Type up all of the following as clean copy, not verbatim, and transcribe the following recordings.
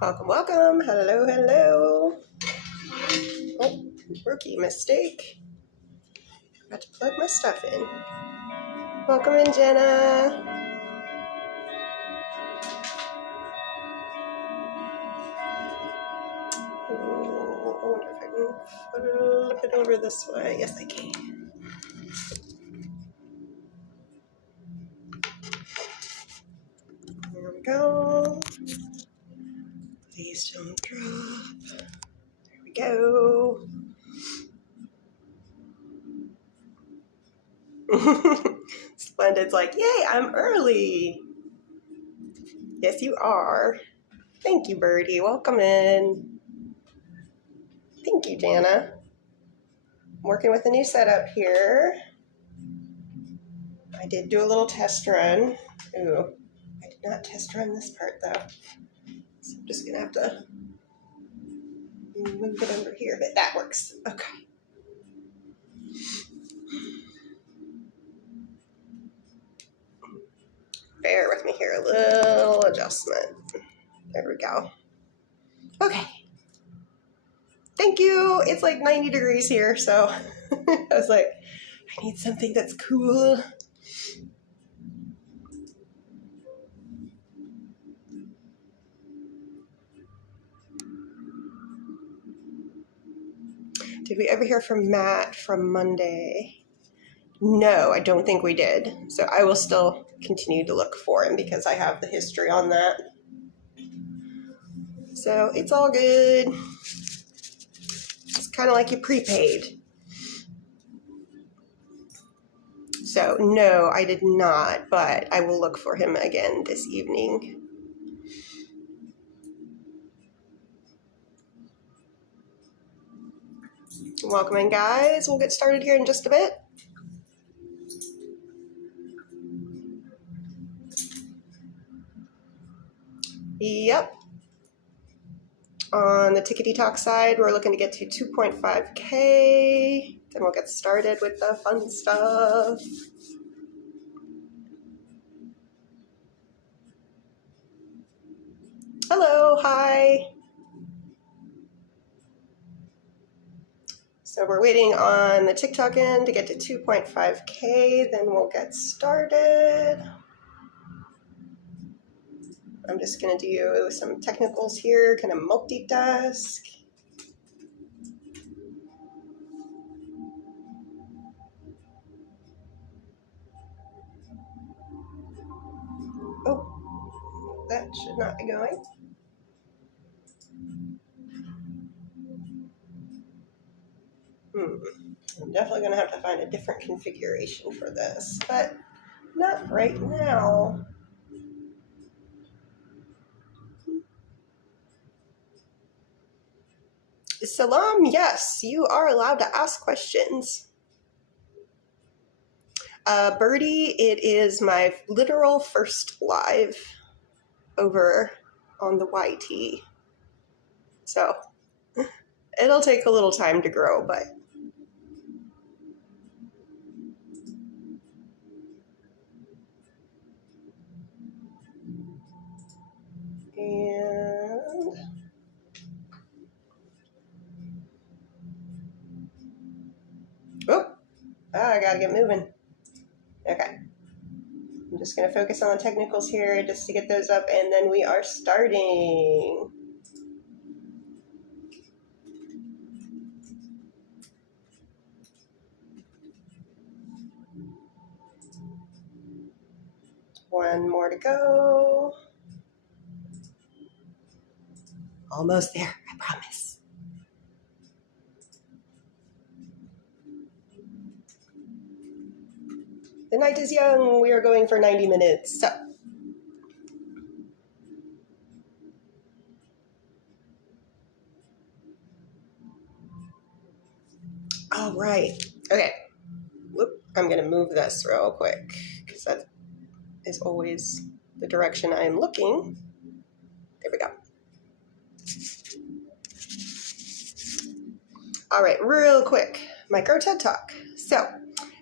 Welcome, welcome. Hello, hello. Oh, rookie mistake. Got to plug my stuff in. Welcome in, Jenna. I wonder if I can flip it over this way. Yes, I can. There we go. Please don't drop. There we go. Splendid's like, yay, I'm early. Yes, you are. Thank you, Birdie. Welcome in. Thank you, Jana. I'm working with a new setup here. I did do a little test run. Ooh, I did not test run this part though. So I'm just gonna have to move it over here, but that works. Okay. Bear with me here, a little adjustment. There we go. Okay. Thank you. It's like 90 degrees here, so I was like, I need something that's cool. Did we ever hear from Matt from Monday? No, I don't think we did. So I will still continue to look for him because I have the history on that. So it's all good. It's kind of like you prepaid. So no, I did not, but I will look for him again this evening. Welcome in, guys. We'll get started here in just a bit. Yep. On the Tickety Talk side, we're looking to get to 2.5K. Then we'll get started with the fun stuff. Hello, hi. So we're waiting on the TikTok end to get to 2.5K, then we'll get started. I'm just going to do some technicals here, kind of multitask. Oh, that should not be going. I'm definitely going to have to find a different configuration for this, but not right now. Salam, yes, you are allowed to ask questions. Birdie, it is my literal first live over on the YT. So it'll take a little time to grow, but I gotta get moving. Okay. I'm just gonna focus on the technicals here just to get those up, and then we are starting. One more to go. Almost there, I promise. The night is young. We are going for 90 minutes. So. All right. Okay. Whoop. I'm going to move this real quick because that is always the direction I'm looking. There we go. All right, real quick. Micro TED Talk. So,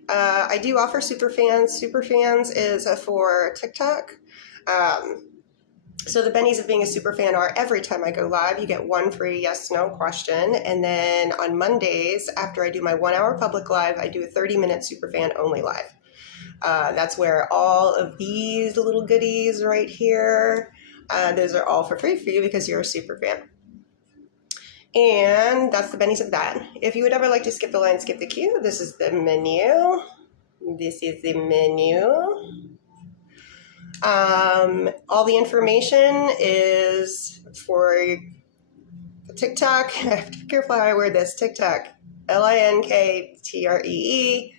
I do offer Superfans. Superfans is for TikTok. So the bennies of being a super fan are every time I go live, you get one free yes/no question. And then on Mondays, after I do my 1 hour public live, I do a 30-minute super fan only live. That's where all of these little goodies right here, those are all for free for you because you're a super fan. And that's the bennies of that. If you would ever like to skip the line, skip the queue, this is the menu. This is the menu. All the information is for TikTok. I have to be careful how I word this. TikTok, LINKTREE.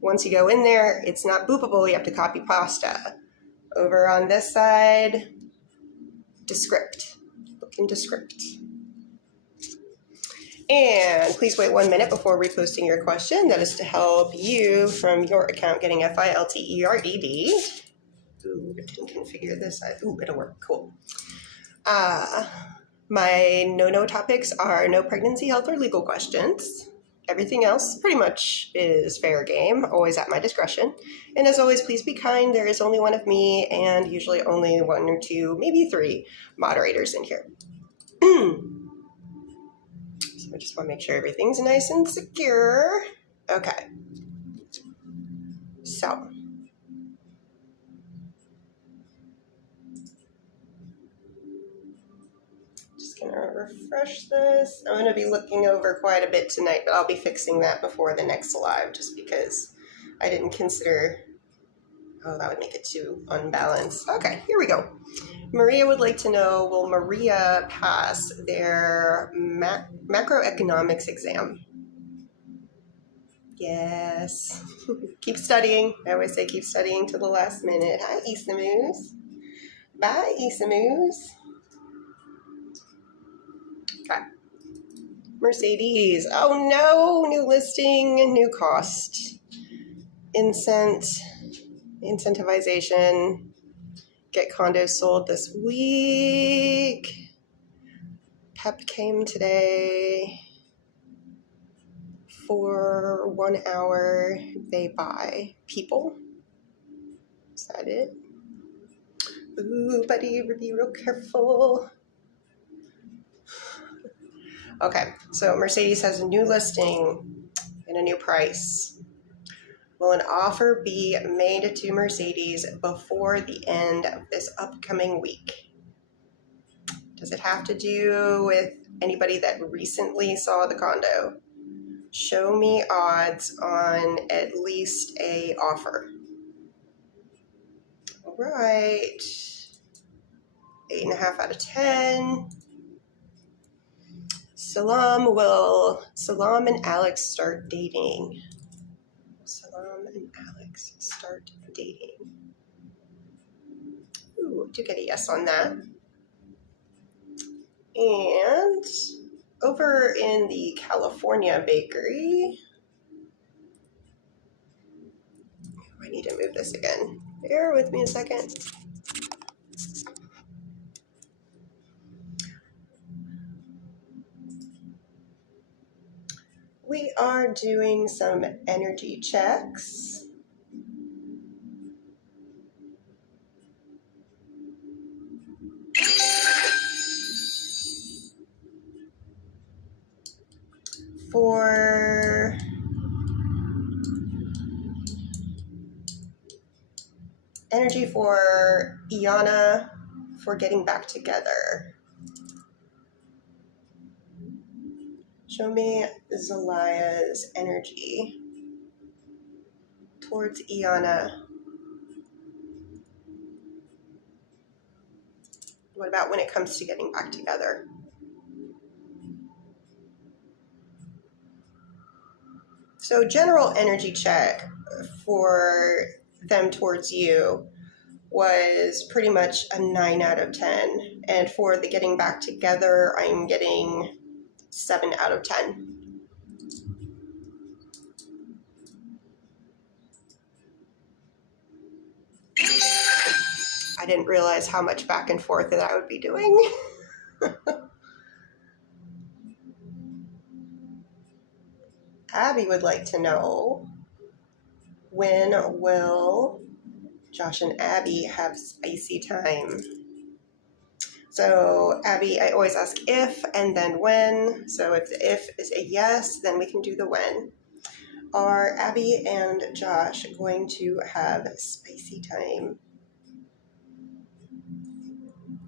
Once you go in there, it's not boopable. You have to copy pasta. Over on this side, Descript. Look in Descript. And please wait 1 minute before reposting your question. That is to help you from your account getting FILTERED. Ooh, I didn't configure this. Ooh, it'll work. Cool. My no topics are no pregnancy, health, or legal questions. Everything else pretty much is fair game, always at my discretion. And as always, please be kind. There is only one of me and usually only 1 or 2, maybe 3 moderators in here. So I just want to make sure everything's nice and secure. Okay. So. Gonna refresh this. I'm gonna be looking over quite a bit tonight, but I'll be fixing that before the next live just because I didn't consider, oh, that would make it too unbalanced. Okay, here we go. Maria would like to know, will Maria pass their macroeconomics exam? Yes. Keep studying. I always say keep studying to the last minute. Hi, Isamoose. Bye, Isamoose. Okay. Mercedes. Oh no, new listing, new cost. Incentivization. Get condos sold this week. PEP came today. For 1 hour, they buy people. Is that it? Ooh, buddy, be real careful. Okay, so Mercedes has a new listing and a new price. Will an offer be made to Mercedes before the end of this upcoming week? Does it have to do with anybody that recently saw the condo? Show me odds on at least a offer. All right, 8.5 out of 10. Will Salam and Alex start dating? Salam and Alex start dating. Ooh, do get a yes on that. And over in the California bakery, I need to move this again. Bear with me a second. We are doing some energy checks. For energy for Iana for getting back together. Show me Zelaya's energy towards Iana. What about when it comes to getting back together? So general energy check for them towards you was pretty much a 9 out of 10. And for the getting back together, I'm getting 7 out of 10. I didn't realize how much back and forth that I would be doing. Abby would like to know, when will Josh and Abby have spicy time? So Abby, I always ask if and then when. So if the if is a yes, then we can do the when. Are Abby and Josh going to have spicy time?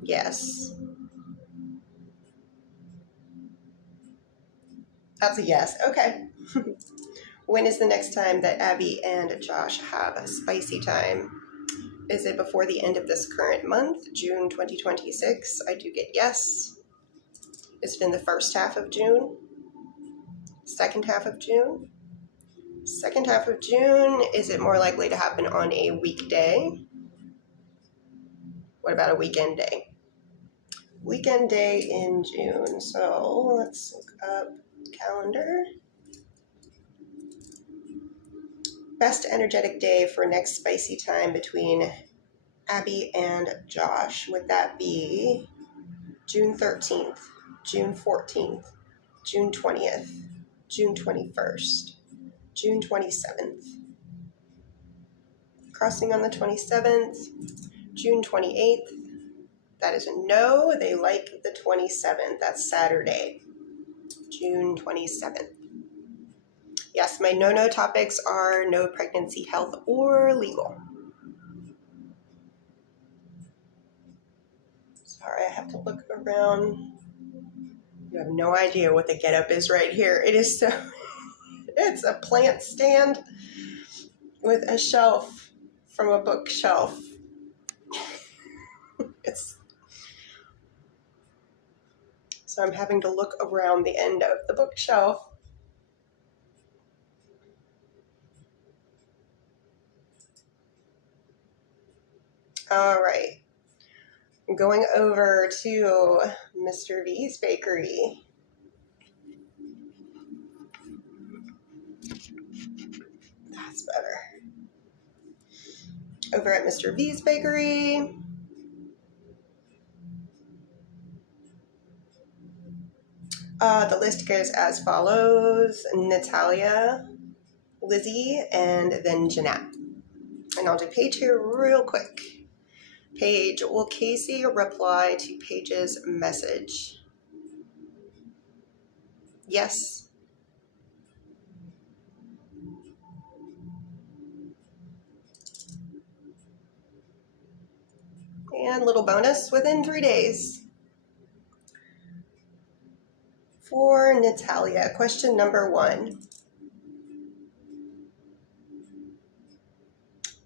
Yes. That's a yes. Okay. When is the next time that Abby and Josh have a spicy time? Is it before the end of this current month, June 2026? I do get yes. Is it in the first half of June? Second half of June? Second half of June, is it more likely to happen on a weekday? What about a weekend day? Weekend day in June. So let's look up calendar. Best energetic day for next spicy time between Abby and Josh. Would that be June 13th, June 14th, June 20th, June 21st, June 27th? Crossing on the 27th, June 28th. That is a no. They like the 27th. That's Saturday, June 27th. Yes, my no-no topics are no pregnancy, health, or legal. Sorry, I have to look around. You have no idea what the getup is right here. It is so, it's a plant stand with a shelf from a bookshelf. So I'm having to look around the end of the bookshelf. All right. I'm going over to Mr. V's Bakery. That's better. Over at Mr. V's Bakery. The list goes as follows: Natalia, Lizzie, and then Jeanette. And I'll do Paige here real quick. Paige, will Casey reply to Paige's message? Yes. And little bonus within 3 days. For Natalia, question number 1.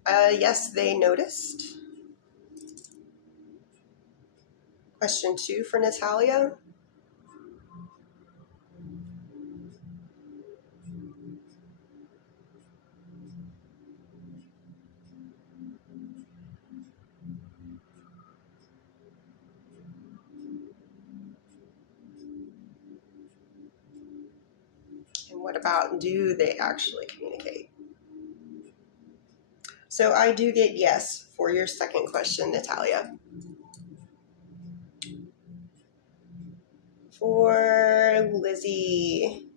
Yes, they noticed. Question 2 for Natalia. And what about, do they actually communicate? So I do get yes for your second question, Natalia. For Lizzie,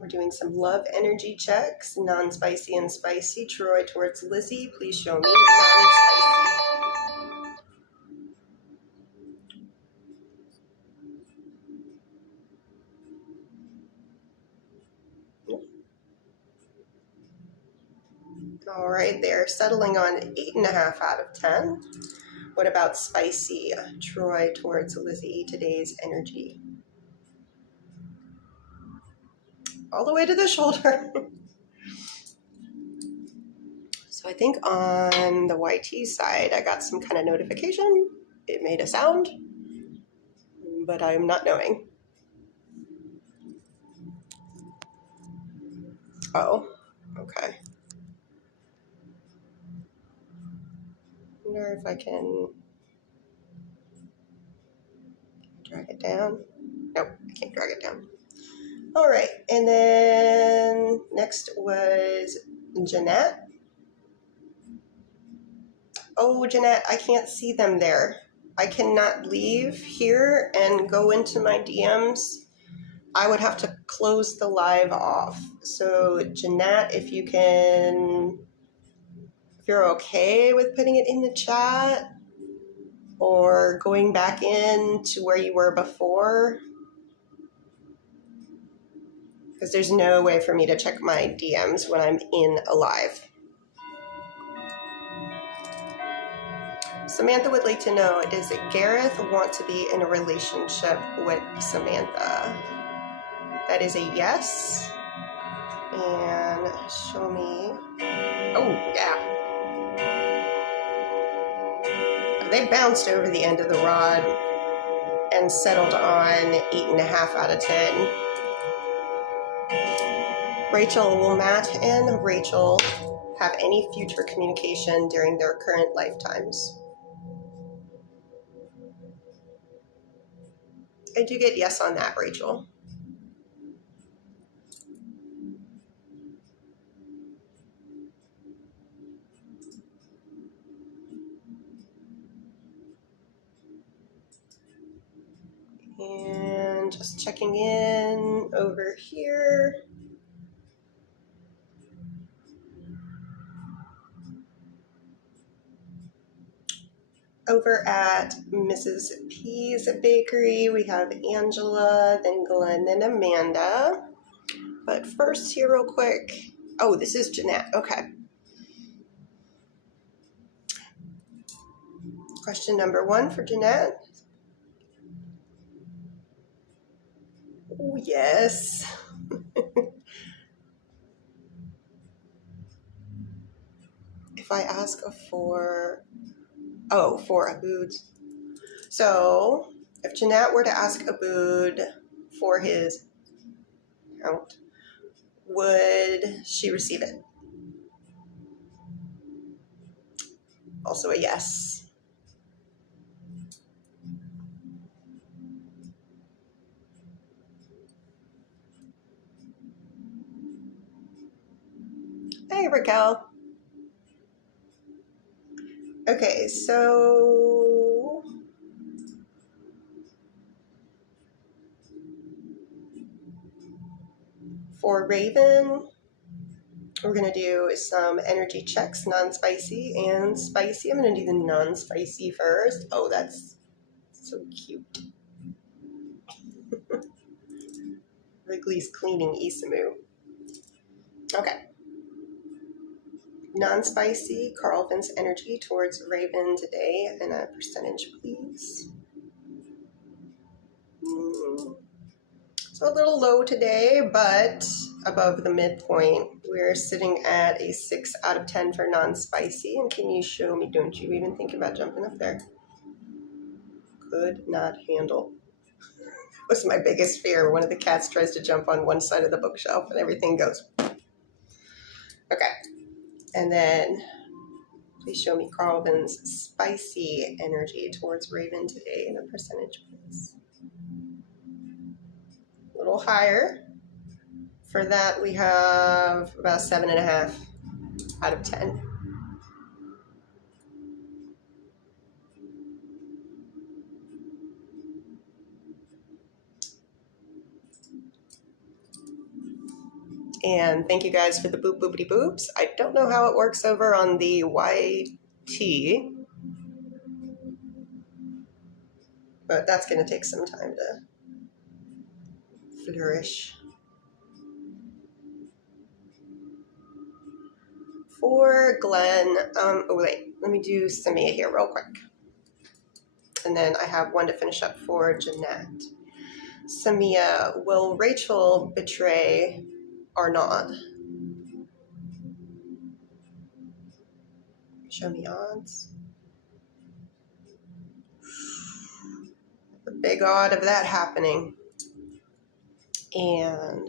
we're doing some love energy checks, non-spicy and spicy. Troy towards Lizzie, please show me non-spicy. All right, they're settling on 8.5 out of 10. What about spicy? Troy towards Lizzie, today's energy. All the way to the shoulder. So I think on the YT side, I got some kind of notification. It made a sound, but I'm not knowing. Oh, okay. Wonder if I can drag it down. Nope, I can't drag it down. All right, and then next was Jeanette. Oh, Jeanette, I can't see them there. I cannot leave here and go into my DMs. I would have to close the live off. So Jeanette, if you're okay with putting it in the chat, or going back in to where you were before, because there's no way for me to check my DMs when I'm in a live. Samantha would like to know, does Gareth want to be in a relationship with Samantha? That is a yes. And show me. Oh, yeah. They bounced over the end of the rod and settled on 8.5 out of 10. Rachel, will Matt and Rachel have any future communication during their current lifetimes? I do get yes on that, Rachel. And just checking in over here. Over at Mrs. P's Bakery, we have Angela, then Glenn, then Amanda. But first here real quick, oh, this is Jeanette, okay. Question number 1 for Jeanette. Oh, yes. If I ask for Abood. So if Jeanette were to ask Abood for his account, would she receive it? Also a yes. Hey, Raquel. Okay, so for Raven, we're going to do some energy checks, non-spicy and spicy. I'm going to do the non-spicy first. Oh, that's so cute. Wrigley's cleaning Isamu. Okay. Non-spicy, Carlvin's energy towards Raven today, and a percentage, please. So a little low today, but above the midpoint. We're sitting at a 6 out of 10 for non-spicy. And can you show me, don't you even think about jumping up there? Could not handle. Was my biggest fear. One of the cats tries to jump on one side of the bookshelf and everything goes. Okay. And then please show me Carlvin's spicy energy towards Raven today in a percentage, please. A little higher. For that, we have about 7.5 out of 10. And thank you guys for the boop boopity boops. I don't know how it works over on the YT, but that's going to take some time to flourish. For Glenn, oh wait, let me do Samia here real quick. And then I have one to finish up for Jeanette. Samia, will Rachel betray or not? Show me odds. The big odd of that happening. And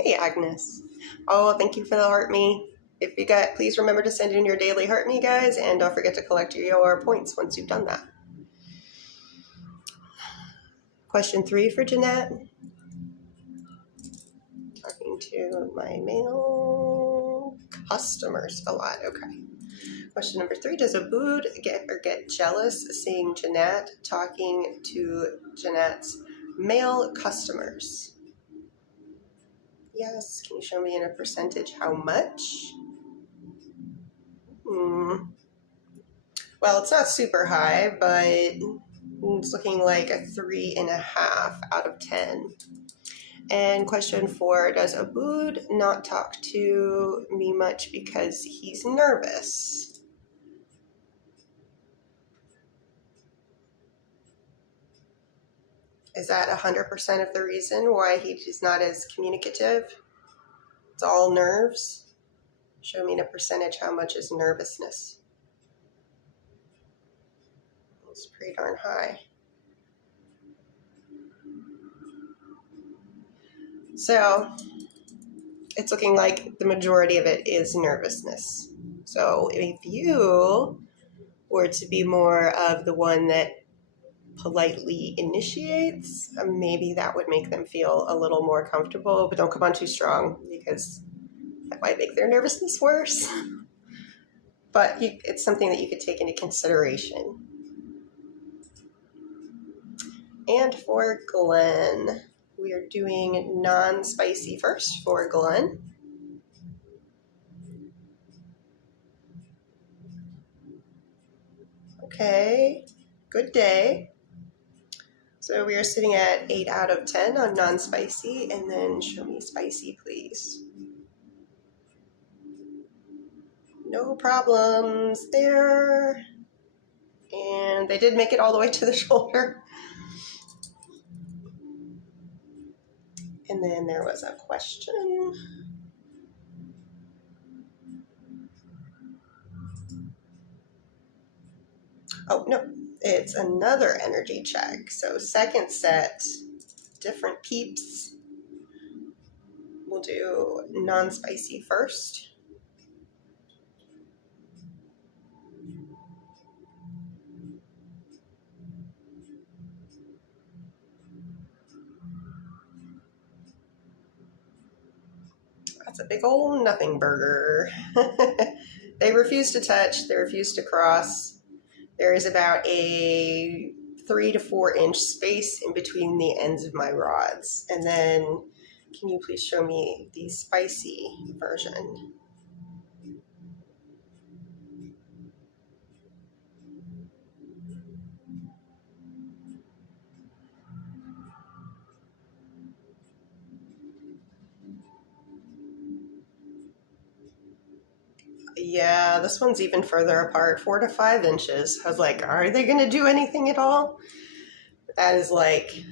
hey, Agnes. Oh, thank you for the heart me. If you got, please remember to send in your daily heart me, guys, and don't forget to collect your points once you've done that. Question 3 for Jeanette. Talking to my male customers a lot. Okay. Question number 3, does Abood get jealous seeing Jeanette talking to Jeanette's male customers? Yes. Can you show me in a percentage how much? Well, it's not super high, but it's looking like a 3.5 out of 10. And question 4, does Abood not talk to me much because he's nervous? Is that 100% of the reason why he's not as communicative? It's all nerves? Show me in a percentage how much is nervousness. It's pretty darn high. So it's looking like the majority of it is nervousness. So if you were to be more of the one that politely initiates, maybe that would make them feel a little more comfortable, but don't come on too strong because that might make their nervousness worse. But it's something that you could take into consideration. And for Glenn, we are doing non-spicy first for Glenn. Okay, good day. So we are sitting at 8 out of 10 on non-spicy, and then show me spicy, please. No problems there. And they did make it all the way to the shoulder. And then there was a question. Oh, no, it's another energy check. So second set, different peeps. We'll do non-spicy first. That's a big old nothing burger. They refuse to touch. They refuse to cross. There is about a 3 to 4 inch space in between the ends of my rods. And then can you please show me the spicy version? Yeah, this one's even further apart, 4 to 5 inches. I was like, are they going to do anything at all? That is like,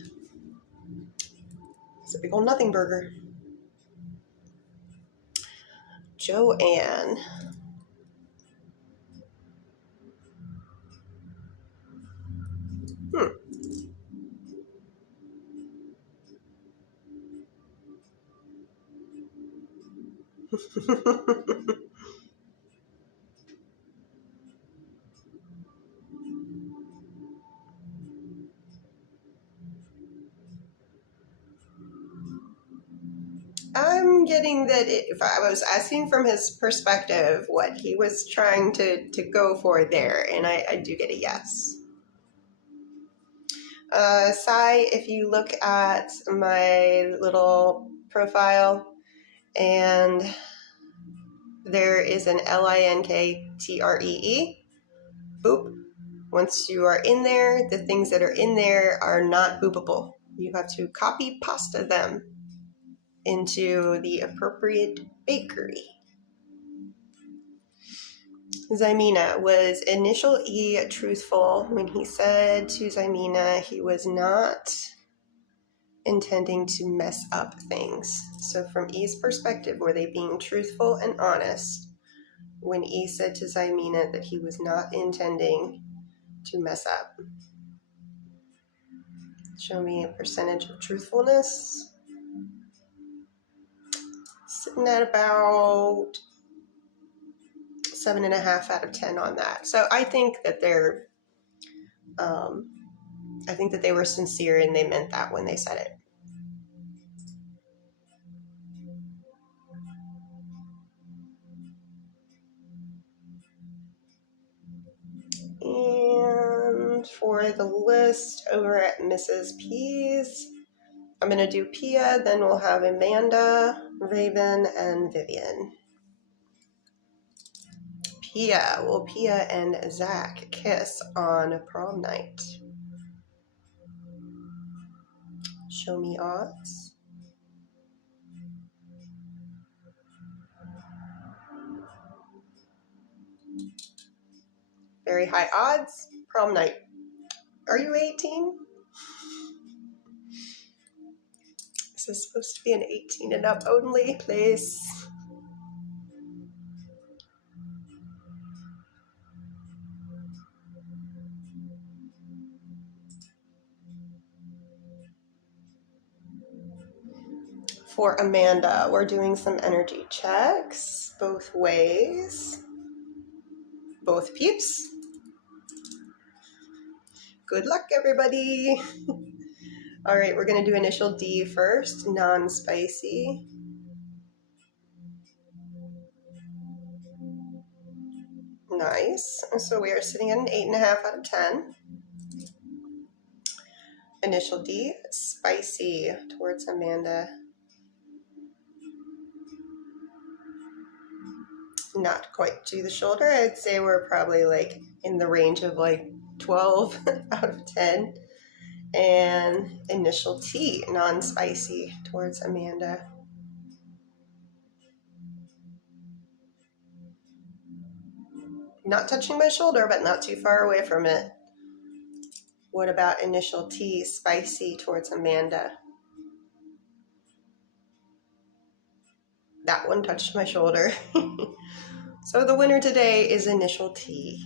it's a big old nothing burger. Joanne. I'm getting that if I was asking from his perspective what he was trying to go for there, and I do get a yes. Sai, if you look at my little profile and there is an LINKTREE, boop. Once you are in there, the things that are in there are not boopable. You have to copy pasta them into the appropriate bakery. Zymina, was initial E truthful when he said to Zymina he was not intending to mess up things? So from E's perspective, were they being truthful and honest when E said to Zymina that he was not intending to mess up? Show me a percentage of truthfulness. Sitting at about 7.5 out of 10 on that. So I think that they were sincere and they meant that when they said it. And for the list over at Mrs. P's, I'm going to do Pia, then we'll have Amanda, Raven, and Vivian. Pia. Will Pia and Zach kiss on prom night? Show me odds. Very high odds. Prom night. Are you 18? This is supposed to be an 18 and up only place. For Amanda, we're doing some energy checks both ways. Both peeps. Good luck, everybody. All right, we're going to do initial D first, non-spicy. Nice. So we are sitting at an 8.5 out of 10. Initial D, spicy towards Amanda. Not quite to the shoulder. I'd say we're probably like in the range of like 12 out of 10. And initial T, non-spicy towards Amanda. Not touching my shoulder, but not too far away from it. What about initial T, spicy towards Amanda? That one touched my shoulder. So the winner today is initial T.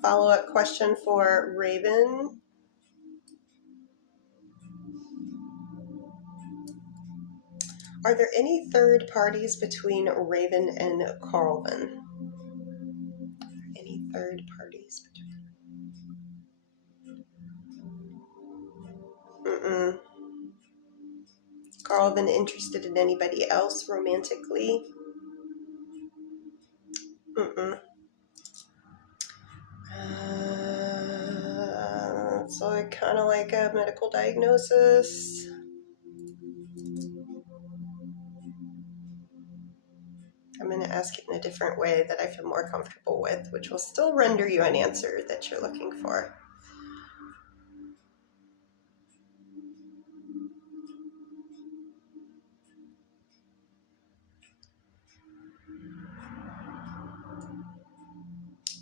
Follow-up question for Raven. Are there any third parties between Raven and Carlvin? Any third parties between? Carlvin interested in anybody else romantically? So I kind of like a medical diagnosis. I'm going to ask it in a different way that I feel more comfortable with, which will still render you an answer that you're looking for.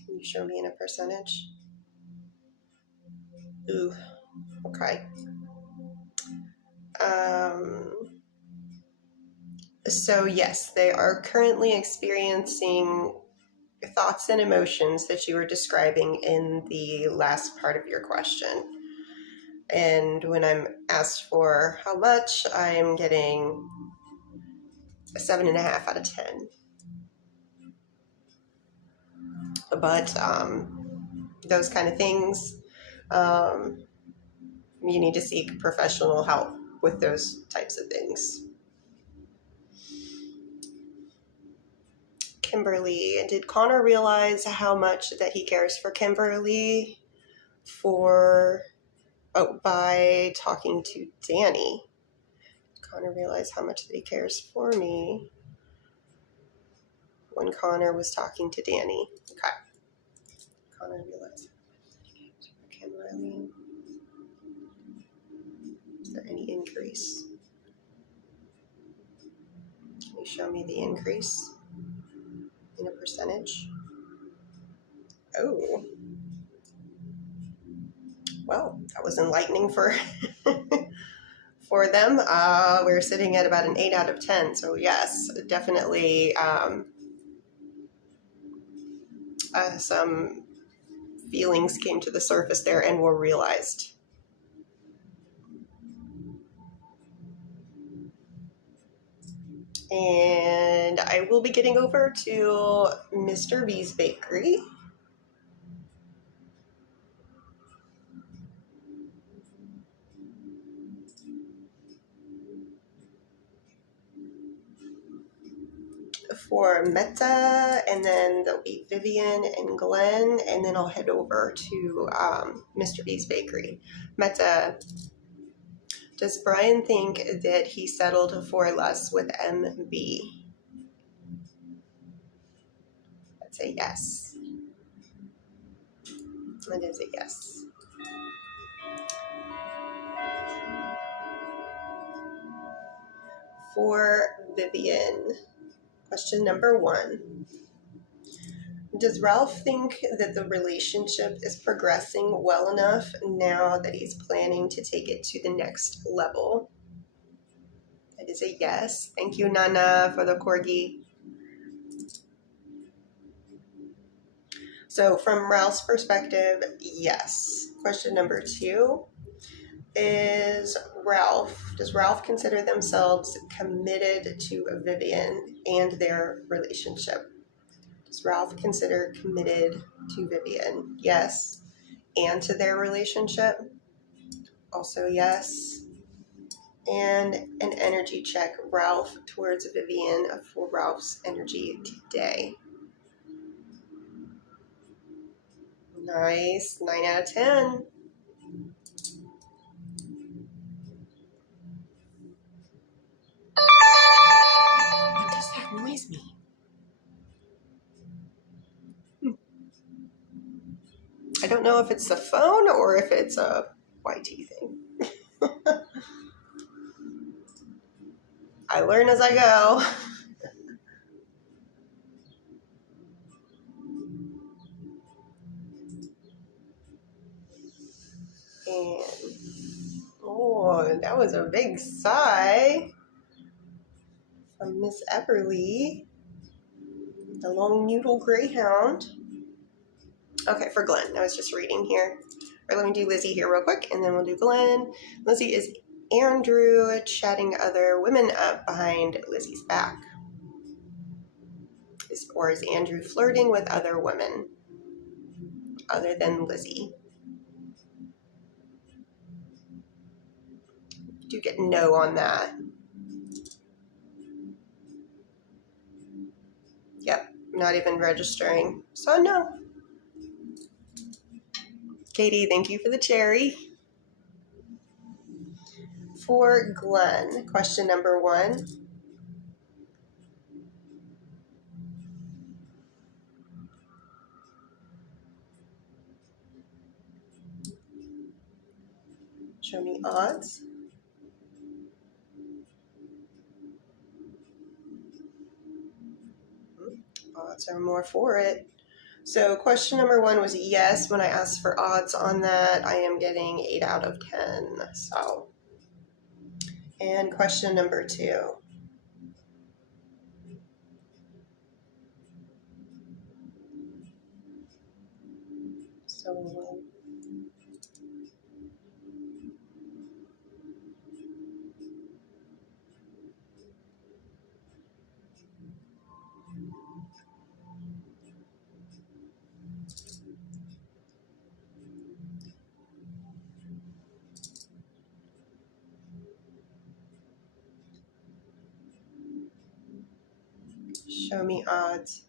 Can you show me in a percentage? Ooh, okay. So yes, they are currently experiencing thoughts and emotions that you were describing in the last part of your question. And when I'm asked for how much, I'm getting a 7.5 out of 10. But those kind of things, you need to seek professional help with those types of things. Kimberly, did Connor realize how much that he cares for Kimberly by talking to Danny? Connor realized how much that he cares for me when Connor was talking to Danny. Okay. Connor realized how much that he cares for Kimberly. Is there any increase? Can you show me the increase in a percentage? Oh. Well, that was enlightening for for them. We're sitting at about an 8 out of 10. So yes, definitely some feelings came to the surface there and were realized. And I will be getting over to Mr. V's Bakery. for Meta, and then there'll be Vivian and Glenn, and then I'll head over to Mr. B's Bakery. Meta, does Brian think that he settled for less with MB? That's a yes. It is a yes. For Vivian, question number 1. Does Ralph think that the relationship is progressing well enough now that he's planning to take it to the next level? That is a yes. Thank you, Nana, for the corgi. So from Ralph's perspective, yes. Question number 2 is does Ralph consider themselves committed to Vivian and their relationship? Does Ralph consider committed to Vivian? Yes. And to their relationship? Also yes. And an energy check, Ralph towards Vivian for Ralph's energy today. Nice. 9 out of 10. What does that noise mean? I don't know if it's the phone or if it's a YT thing. I learn as I go. And, oh, that was a big sigh from Miss Epperly, the long noodle greyhound. Okay, for Glenn, I was just reading here. Or let me do Lizzie here real quick, and then we'll do Glenn. Lizzie, is Andrew chatting other women up behind Lizzie's back? Or is Andrew flirting with other women other than Lizzie? Do get no on that. Yep, not even registering. So no. Katie, thank you for the cherry. For Glenn, question number 1. Show me odds. Odds are more for it. So question number 1 was yes. When I asked for odds on that, I am getting 8 out of 10. So, and question number 2. So, show me odds.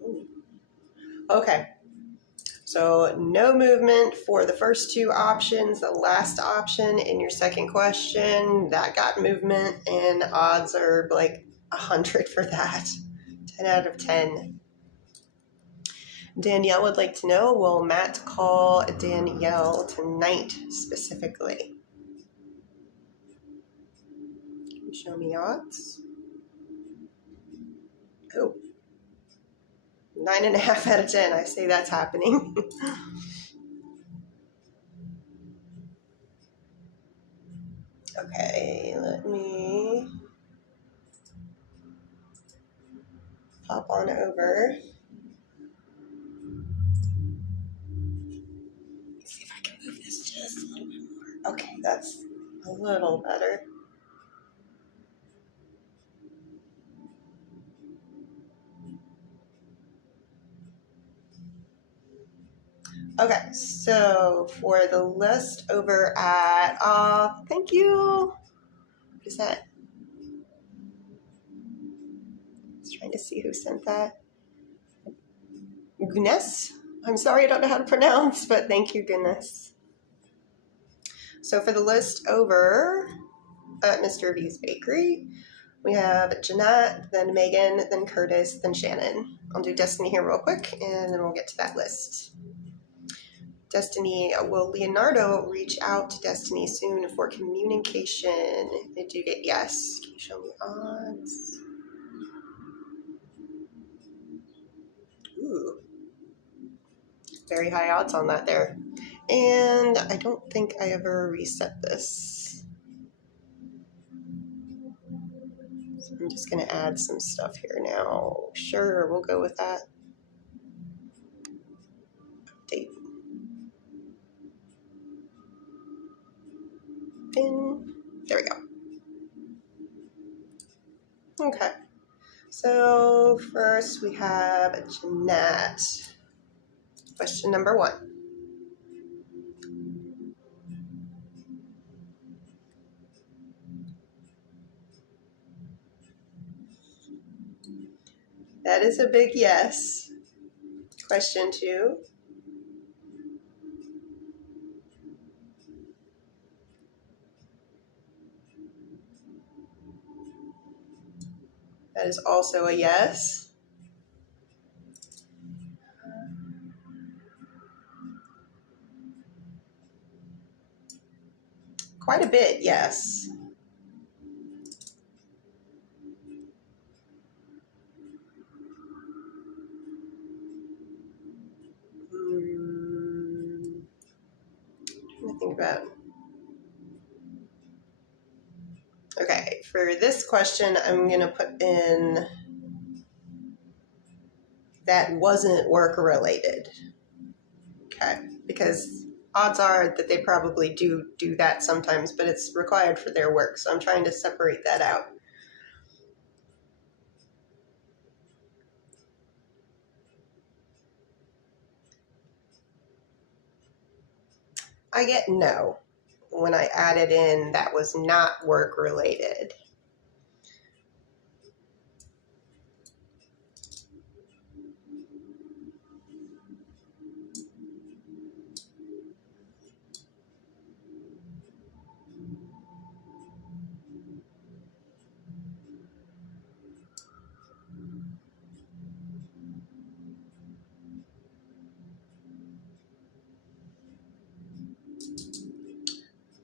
Ooh. Okay. So no movement for the first 2 options. The last option in your second question, that got movement, and odds are like 100 for that. 10 out of 10. Danielle would like to know, will Matt call Danielle tonight specifically? Can you show me odds? Oh, 9.5 out of 10. I say that's happening. Okay, let me pop on over. Let's see if I can move this just a little bit more. Okay, that's a little better. Okay, so for the list over at, thank you. What is that? trying to see who sent that. Guinness? I'm sorry, I don't know how to pronounce, but thank you, Guinness. So for the list over at Mr. V's Bakery, we have Jeanette, then Megan, then Curtis, then Shannon. I'll do Destiny here real quick, and then we'll get to that list. Destiny, will Leonardo reach out to Destiny soon for communication? Did you get yes? Can you show me odds? Ooh. Very high odds on that there. And I don't think I ever reset this. So I'm just going to add some stuff here now. Sure, we'll go with that. Update. Pin. There we go. Okay. So first we have Jeanette. Question number 1. That is a big yes. Question 2. That is also a yes. Quite a bit, yes. Trying to think about. Okay, for this question, I'm going to put in that wasn't work related. Okay, because odds are that they probably do that sometimes, but it's required for their work. So I'm trying to separate that out. I get no. When I added in that was not work related.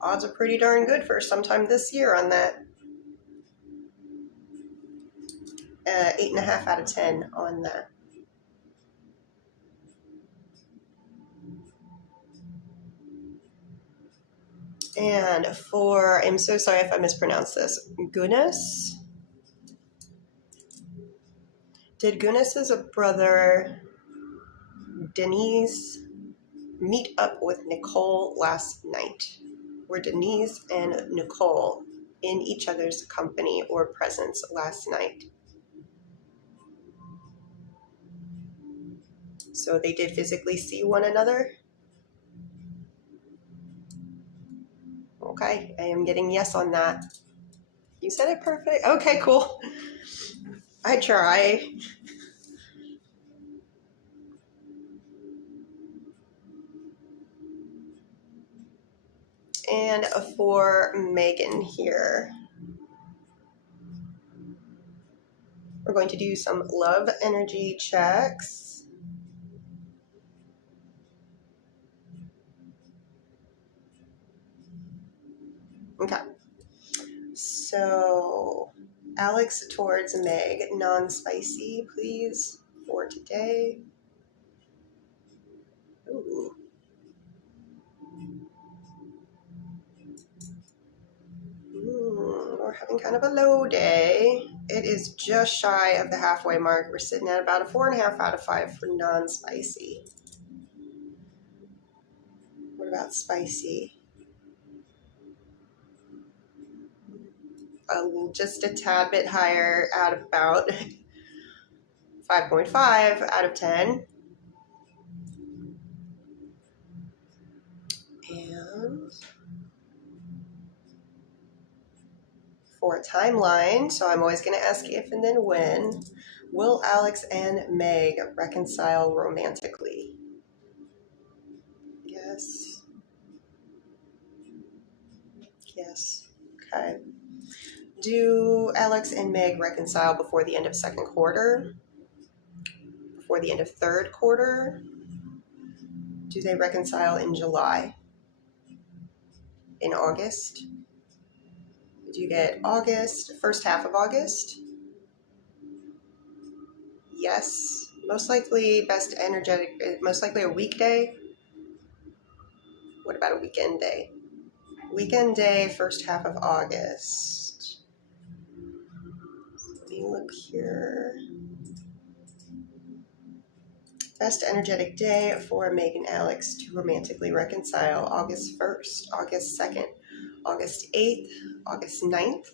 Odds are pretty darn good for sometime this year on that. 8.5 out of 10 on that. And for, I'm so sorry if I mispronounced this, Guinness. Did Guinness's brother Denise meet up with Nicole last night? Were Denise and Nicole in each other's company or presence last night? So they did physically see one another? Okay, I am getting yes on that. You said it perfect. Okay, cool. I try. And for Megan here, we're going to do some love energy checks. Okay. So, Alex towards Meg, non-spicy, please, for today. Ooh. We're having kind of a low day. It is just shy of the halfway mark. We're sitting at about a 4.5 out of 5 for non-spicy. What about spicy? Just a tad bit higher at about 5.5 out of 10. And for a timeline, so I'm always going to ask if and then when. Will Alex and Meg reconcile romantically? Yes. Yes. Okay. Do Alex and Meg reconcile before the end of second quarter? Before the end of third quarter? Do they reconcile in July? In August? Do you get August, first half of August? Yes. Most likely best energetic, most likely a weekday. What about a weekend day? Weekend day, first half of August. Let me look here. Best energetic day for Meg and Alex to romantically reconcile: August 1st, August 2nd, August 8th, August 9th,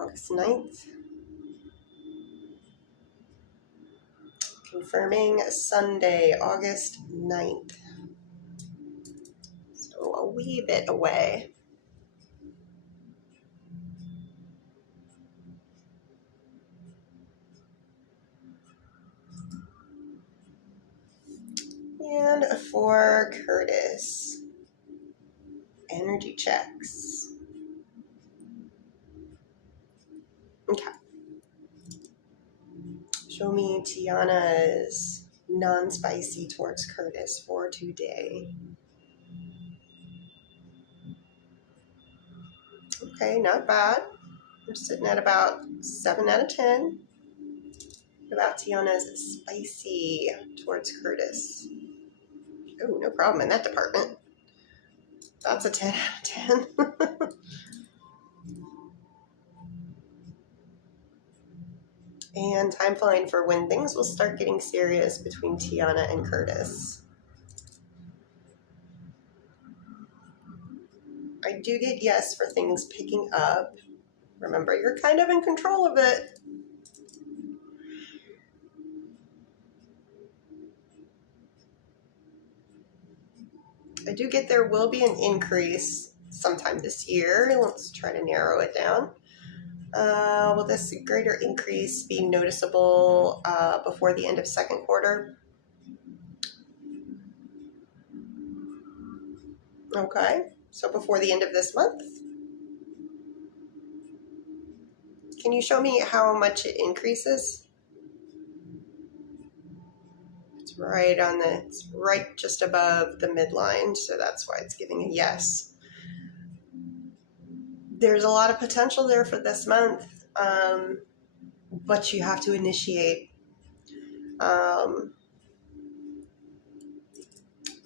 August 9th. Confirming Sunday, August 9th. So a wee bit away. And for Curtis, energy checks. Okay. Show me Tiana's non-spicy towards Curtis for today. Okay, not bad. We're sitting at about 7 out of 10. What about Tiana's spicy towards Curtis? Oh, no problem in that department. That's a 10 out of 10. And timeline for when things will start getting serious between Tiana and Curtis. I do get yes for things picking up. Remember, you're kind of in control of it. I do get there will be an increase sometime this year. Let's try to narrow it down. Will this greater increase be noticeable before the end of second quarter? Okay, so before the end of this month. Can you show me how much it increases? It's right just above the midline, so that's why it's giving a yes. There's a lot of potential there for this month, but you have to initiate.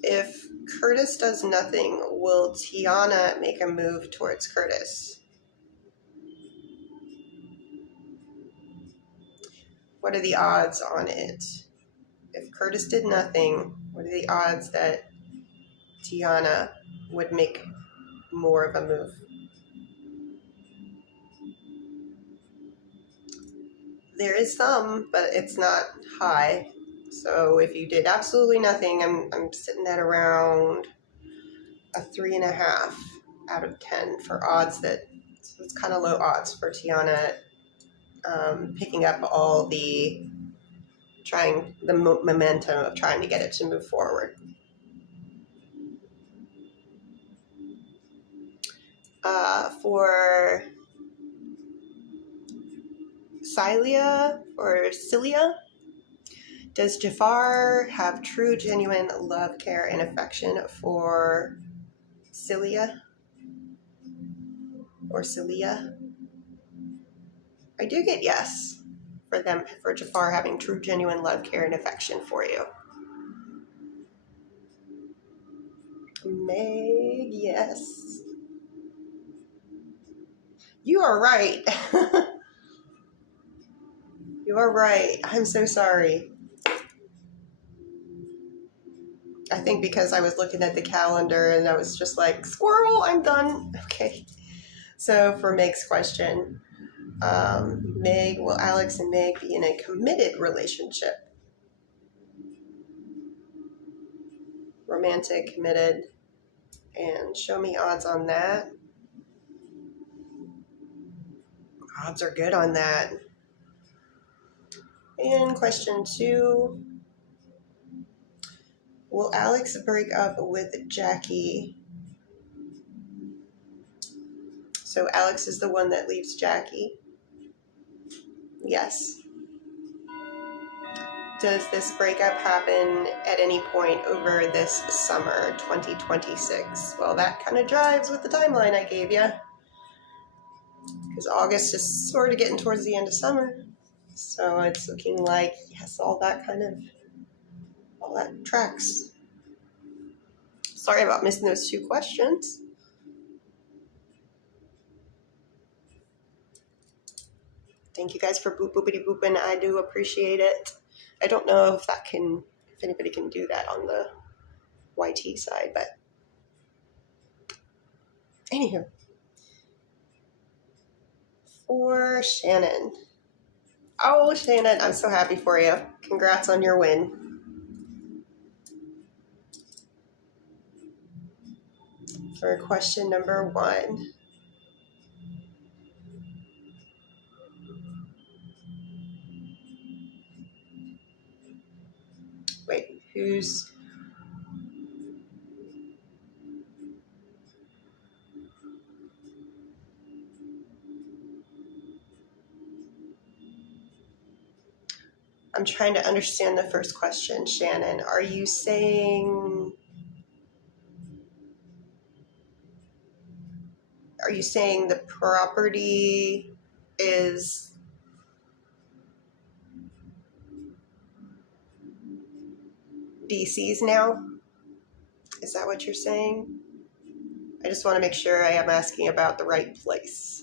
If Curtis does nothing, will Tiana make a move towards Curtis? What are the odds on it? If Curtis did nothing, what are the odds that Tiana would make more of a move? There is some, but it's not high. So if you did absolutely nothing, I'm sitting at around a 3.5 out of 10 for odds that, so it's kind of low odds for Tiana picking up all the momentum of trying to get it to move forward. For Cilia, does Jafar have true, genuine love, care, and affection for Cilia? Or Cilia? I do get yes for Jafar having true, genuine love, care, and affection for you. Meg, yes. You are right. You are right. I'm so sorry. I think because I was looking at the calendar and I was just like, squirrel, I'm done. Okay. So for Meg's question, Meg, will Alex and Meg be in a committed relationship? Romantic, committed, and show me odds on that. Odds are good on that. And question 2, will Alex break up with Jackie? So Alex is the one that leaves Jackie. Yes. Does this breakup happen at any point over this summer, 2026? Well, that kind of drives with the timeline I gave you. Because August is sort of getting towards the end of summer. So it's looking like, yes, all that tracks. Sorry about missing those 2 questions. Thank you guys for boopity booping. I do appreciate it. I don't know if anybody can do that on the YT side, but anywho. For Shannon. Oh, Shannon, I'm so happy for you. Congrats on your win. For question number 1. Wait, who's... I'm trying to understand the first question, Shannon. Are you saying the property is DC's now? Is that what you're saying? I just want to make sure I am asking about the right place.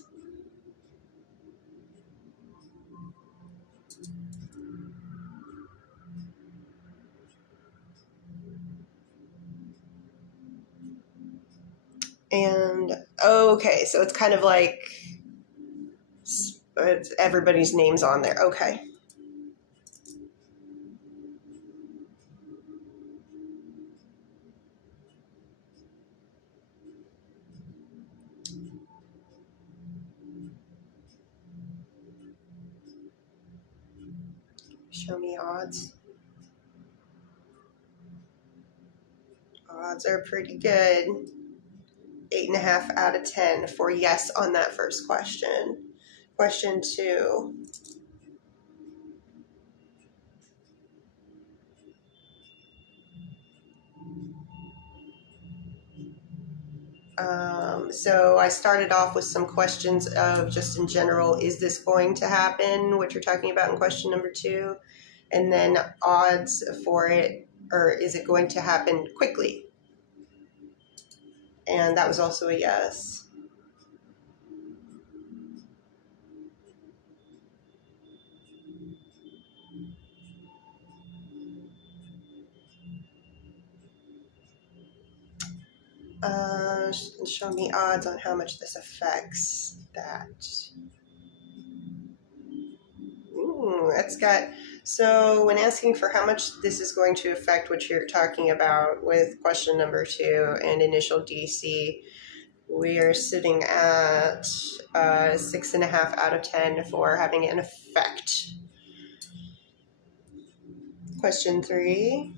And, okay, so it's kind of like everybody's name's on there. Okay. Show me odds. Odds are pretty good. 8.5 out of 10 for yes on that first question. Question 2. So I started off with some questions of just in general, is this going to happen, what you're talking about in question number 2, and then odds for it, or is it going to happen quickly? And that was also a yes. Show me odds on how much this affects that. That's got, so when asking for how much this is going to affect what you're talking about with question number 2 and initial DC, we are sitting at 6.5 out of 10 for having an effect. Question 3.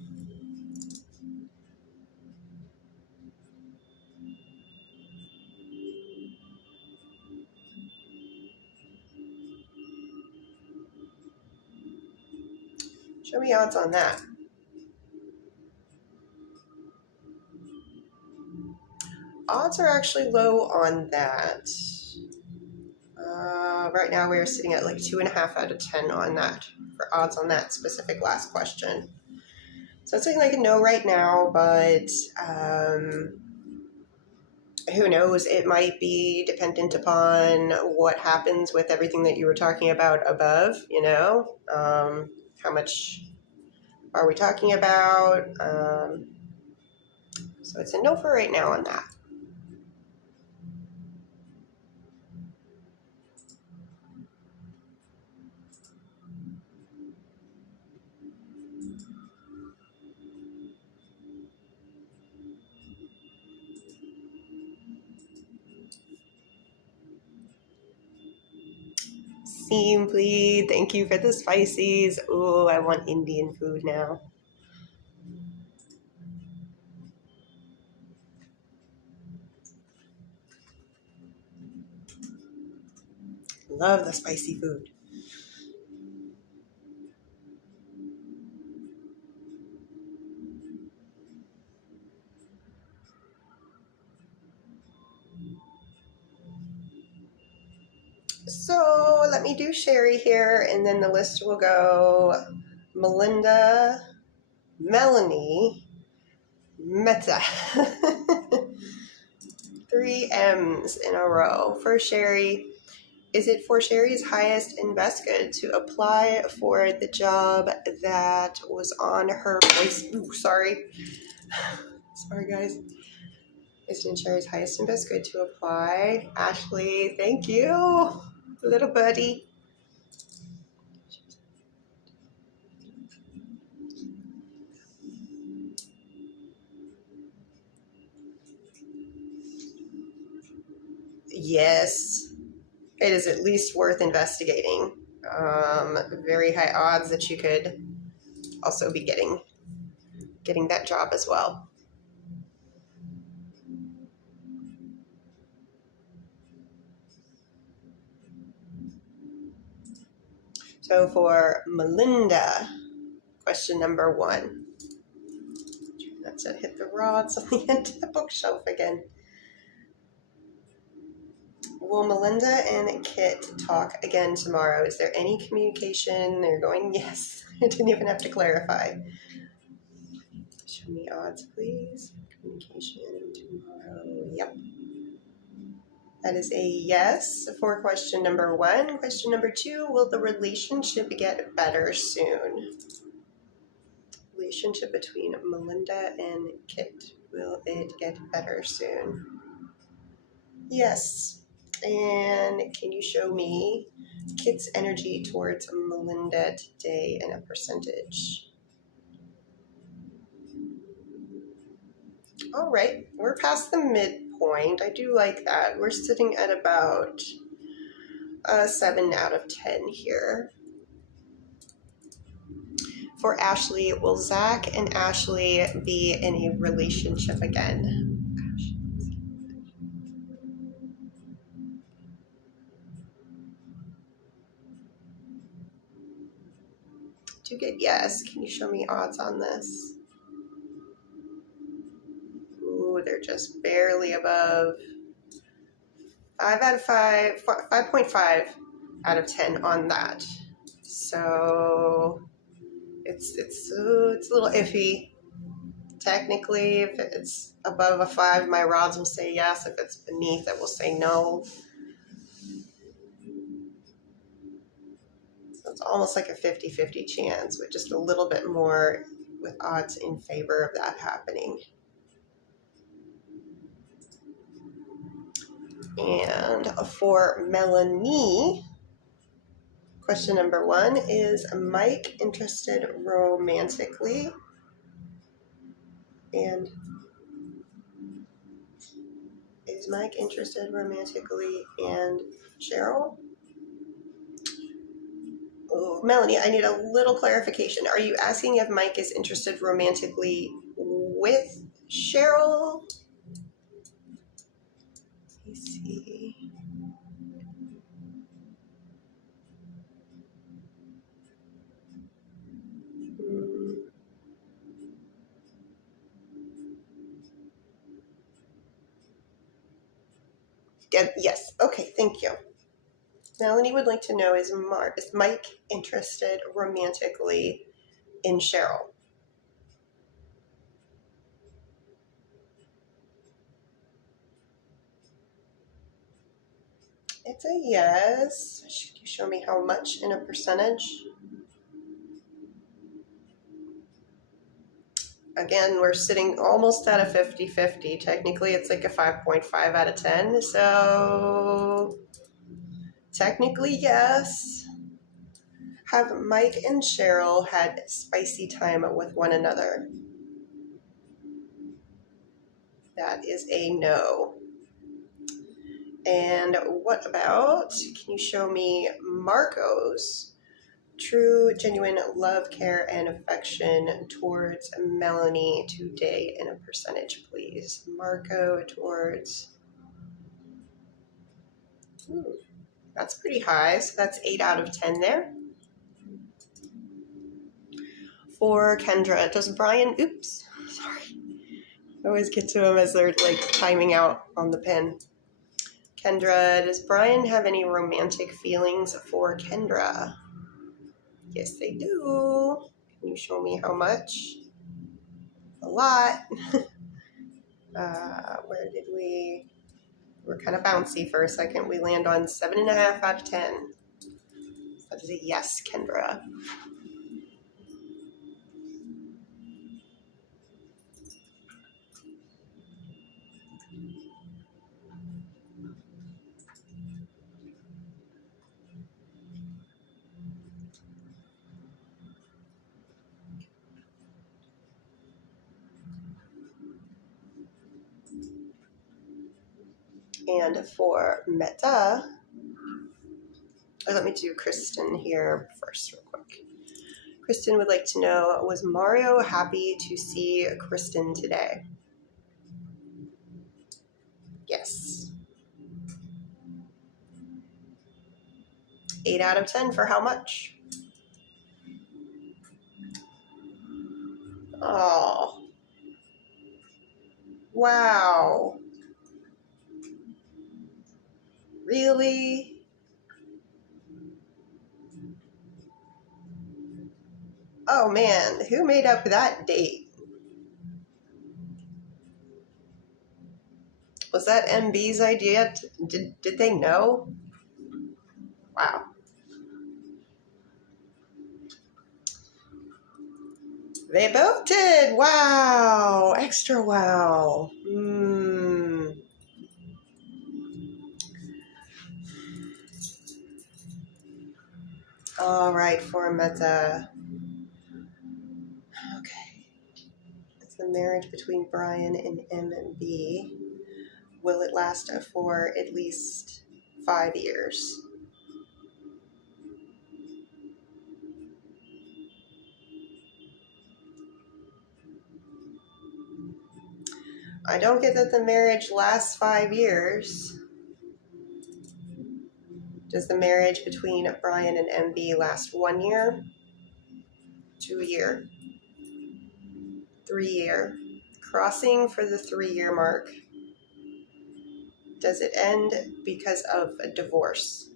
Show me odds on that. Odds are actually low on that. Right now we're sitting at like 2.5 out of 10 on that, for odds on that specific last question. So it's looking like a no right now, but who knows? It might be dependent upon what happens with everything that you were talking about above, how much are we talking about? So it's a no for right now on that. team, please. Thank you for the spices. Oh, I want Indian food now. Love the spicy food. So let me do Sherry here, and then the list will go Melinda, Melanie, Meta. 3 M's in a row. For Sherry, is it for Sherry's highest and best good to apply for the job that was on her voice? Ooh, sorry. Sorry, guys. Is it in Sherry's highest and best good to apply? Ashley, thank you. Little buddy. Yes, it is at least worth investigating. Very high odds that you could also be getting that job as well. So for Melinda, question number 1. That said, hit the rods on the end of the bookshelf again. Will Melinda and Kit talk again tomorrow? Is there any communication? They're going, yes. I didn't even have to clarify. Show me odds, please. Communication tomorrow. Yep. That is a yes for question number 1. Question number 2, will the relationship get better soon? Relationship between Melinda and Kit. Will it get better soon? Yes. And can you show me Kit's energy towards Melinda today in a percentage? All right, we're past the midpoint. I do like that. We're sitting at about 7 out of 10 here. For Ashley, will Zach and Ashley be in a relationship again? Do get yes. Can you show me odds on this? Ooh, they're just barely above 5 out of 5, 5.5 out of 10 on that. So it's a little iffy. Technically, if it's above a 5, my rods will say yes. If it's beneath, it will say no. So it's almost like a 50-50 chance, with just a little bit more with odds in favor of that happening. And for Melanie, question number 1, is Mike interested romantically? And is Mike interested romantically and Cheryl? Oh, Melanie, I need a little clarification. Are you asking if Mike is interested romantically with Cheryl? Let me see. Yes. Okay, thank you. Melanie would like to know, is Mike interested romantically in Cheryl? It's a yes. Should you show me how much in a percentage? Again, we're sitting almost at a 50-50. Technically, it's like a 5.5 out of 10. So technically, yes. Have Mike and Cheryl had spicy time with one another? That is a no. And what about, can you show me Marco's true, genuine love, care, and affection towards Melanie today in a percentage, please? Marco towards, that's pretty high, so that's 8 out of 10 there. For Kendra, does Brian, oops, sorry. I always get to them as they're like timing out on the pen. Kendra, does Brian have any romantic feelings for Kendra? Yes, they do. Can you show me how much? A lot. Where did we're kind of bouncy for a second. We land on 7.5 out of 10. That is a yes, Kendra. And for Meta, let me do Kristen here first real quick. Kristen would like to know, was Mario happy to see Kristen today? Yes. 8 out of 10 for how much? Oh. Wow. Really? Oh man, who made up that date? Was that MB's idea? Did they know? Wow. They both did. Wow. Extra wow. All right, for Meta. Okay. It's the marriage between Brian and MB. Will it last for at least 5 years? I don't get that the marriage lasts 5 years. Does the marriage between Brian and MB last 1 year? 2 year? 3 year? Crossing for the 3-year mark. Does it end because of a divorce?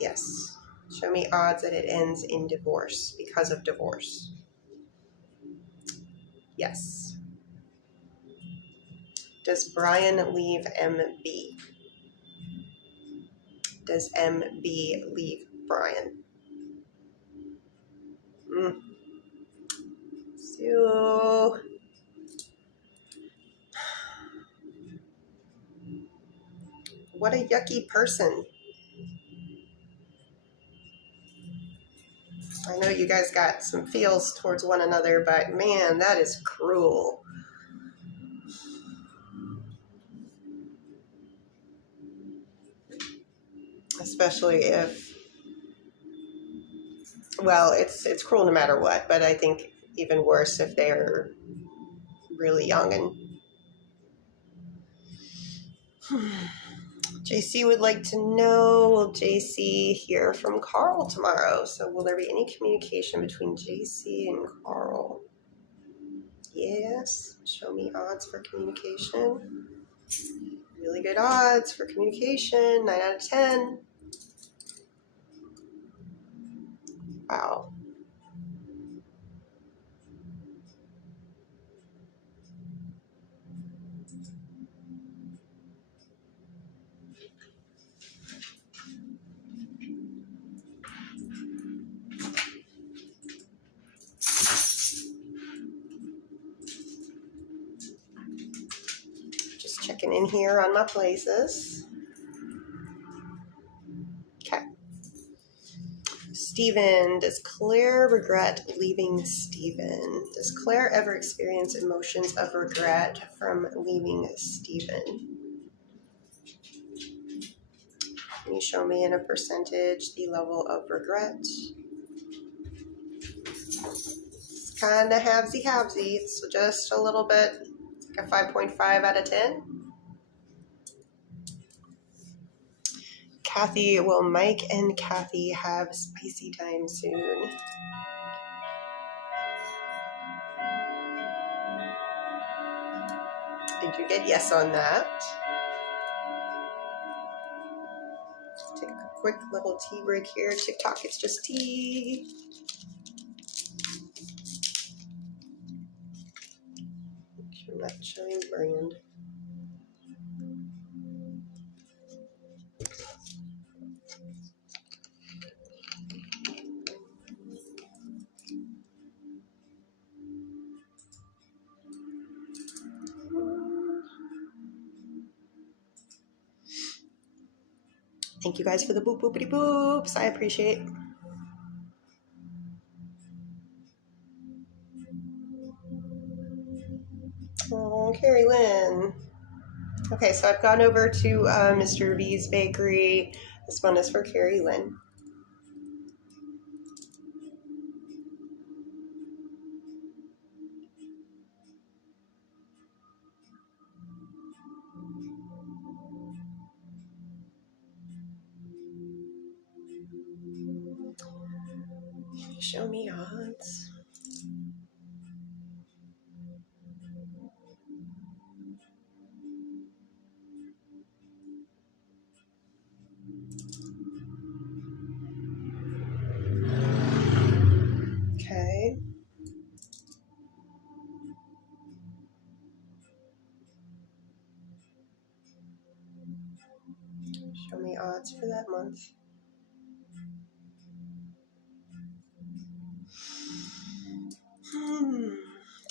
Yes. Show me odds that it ends in divorce because of divorce. Yes. Does Brian leave MB? Does MB leave Brian? So, what a yucky person. I know you guys got some feels towards one another, but man, that is cruel. Especially if, well, it's cruel no matter what, but I think even worse if they're really young. And JC would like to know, will JC hear from Carl tomorrow? So will there be any communication between JC and Carl? Yes. Show me odds for communication. Really good odds for communication. 9 out of 10. Wow. Just checking in here on my places. Okay. Stephen, does Claire regret leaving Stephen? Does Claire ever experience emotions of regret from leaving Stephen? Can you show me in a percentage the level of regret? It's kind of halvesy-halvesy. It's just a little bit, it's like a 5.5 out of 10. Kathy, will Mike and Kathy have spicy time soon? Did you get yes on that? Take a quick little tea break here. TikTok, it's just tea. I'm not showing brand. Thank you guys for the boop boopity boops. I appreciate. Oh, Carrie Lynn. Okay, so I've gone over to Mr. V's Bakery. This one is for Carrie Lynn. Can you show me odds? Okay. Show me odds for that month.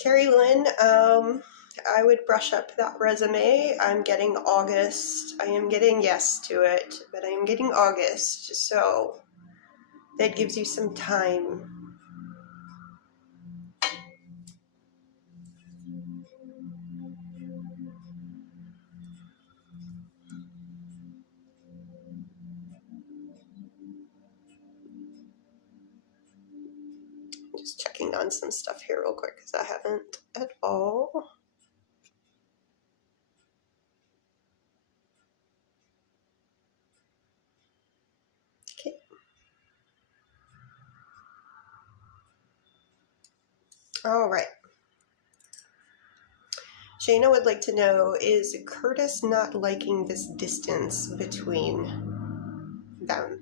Carrie Lynn, I would brush up that resume. I'm getting August. I am getting yes to it, but I am getting August. So that gives you some time. Just checking on some stuff here real quick because I haven't at all. Okay. All right. Shayna would like to know, is Curtis not liking this distance between them?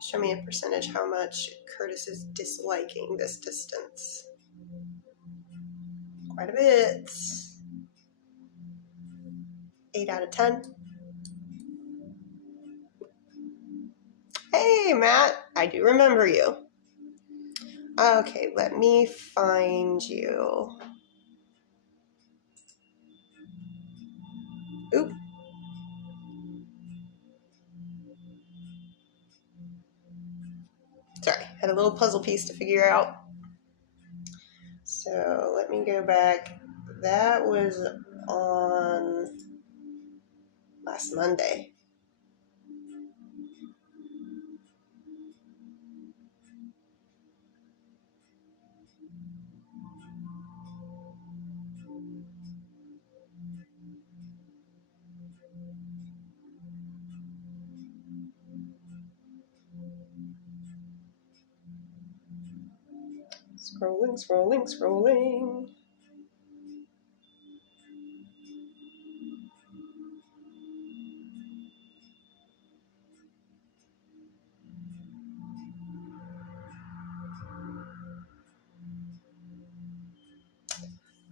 Show me a percentage how much Curtis is disliking this distance. Quite a bit. 8 out of 10. Hey, Matt, I do remember you. Okay, let me find you. Oop. Sorry, had a little puzzle piece to figure out. So let me go back. That was on last Monday. Scrolling.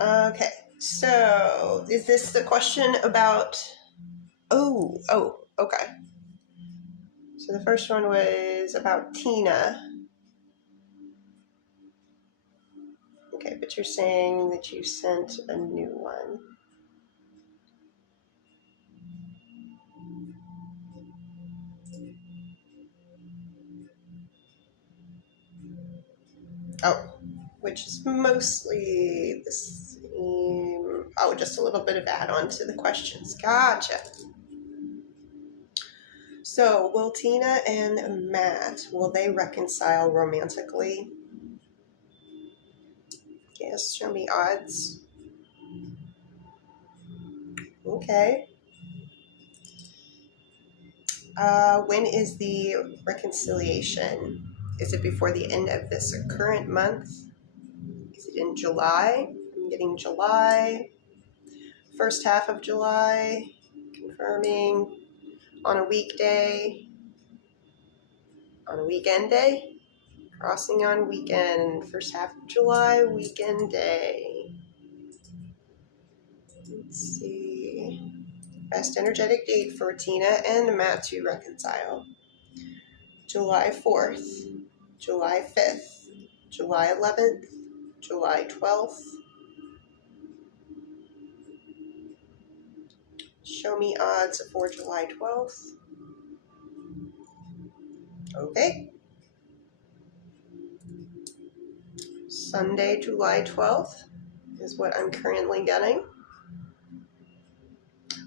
Okay, so is this the question about... Oh, okay. So the first one was about Tina. Okay, but you're saying that you sent a new one. Oh, which is mostly the same. Oh, just a little bit of add-on to the questions. Gotcha. So, will Tina and Matt, will they reconcile romantically? Yes, show me odds. Okay. When is the reconciliation? Is it before the end of this current month? Is it in July? I'm getting July. First half of July. Confirming. On a weekday. On a weekend day. Crossing on weekend. First half of July, weekend day. Let's see. Best energetic date for Tina and Matt to reconcile. July 4th. July 5th. July 11th. July 12th. Show me odds for July 12th. Okay. Sunday, July 12th is what I'm currently getting.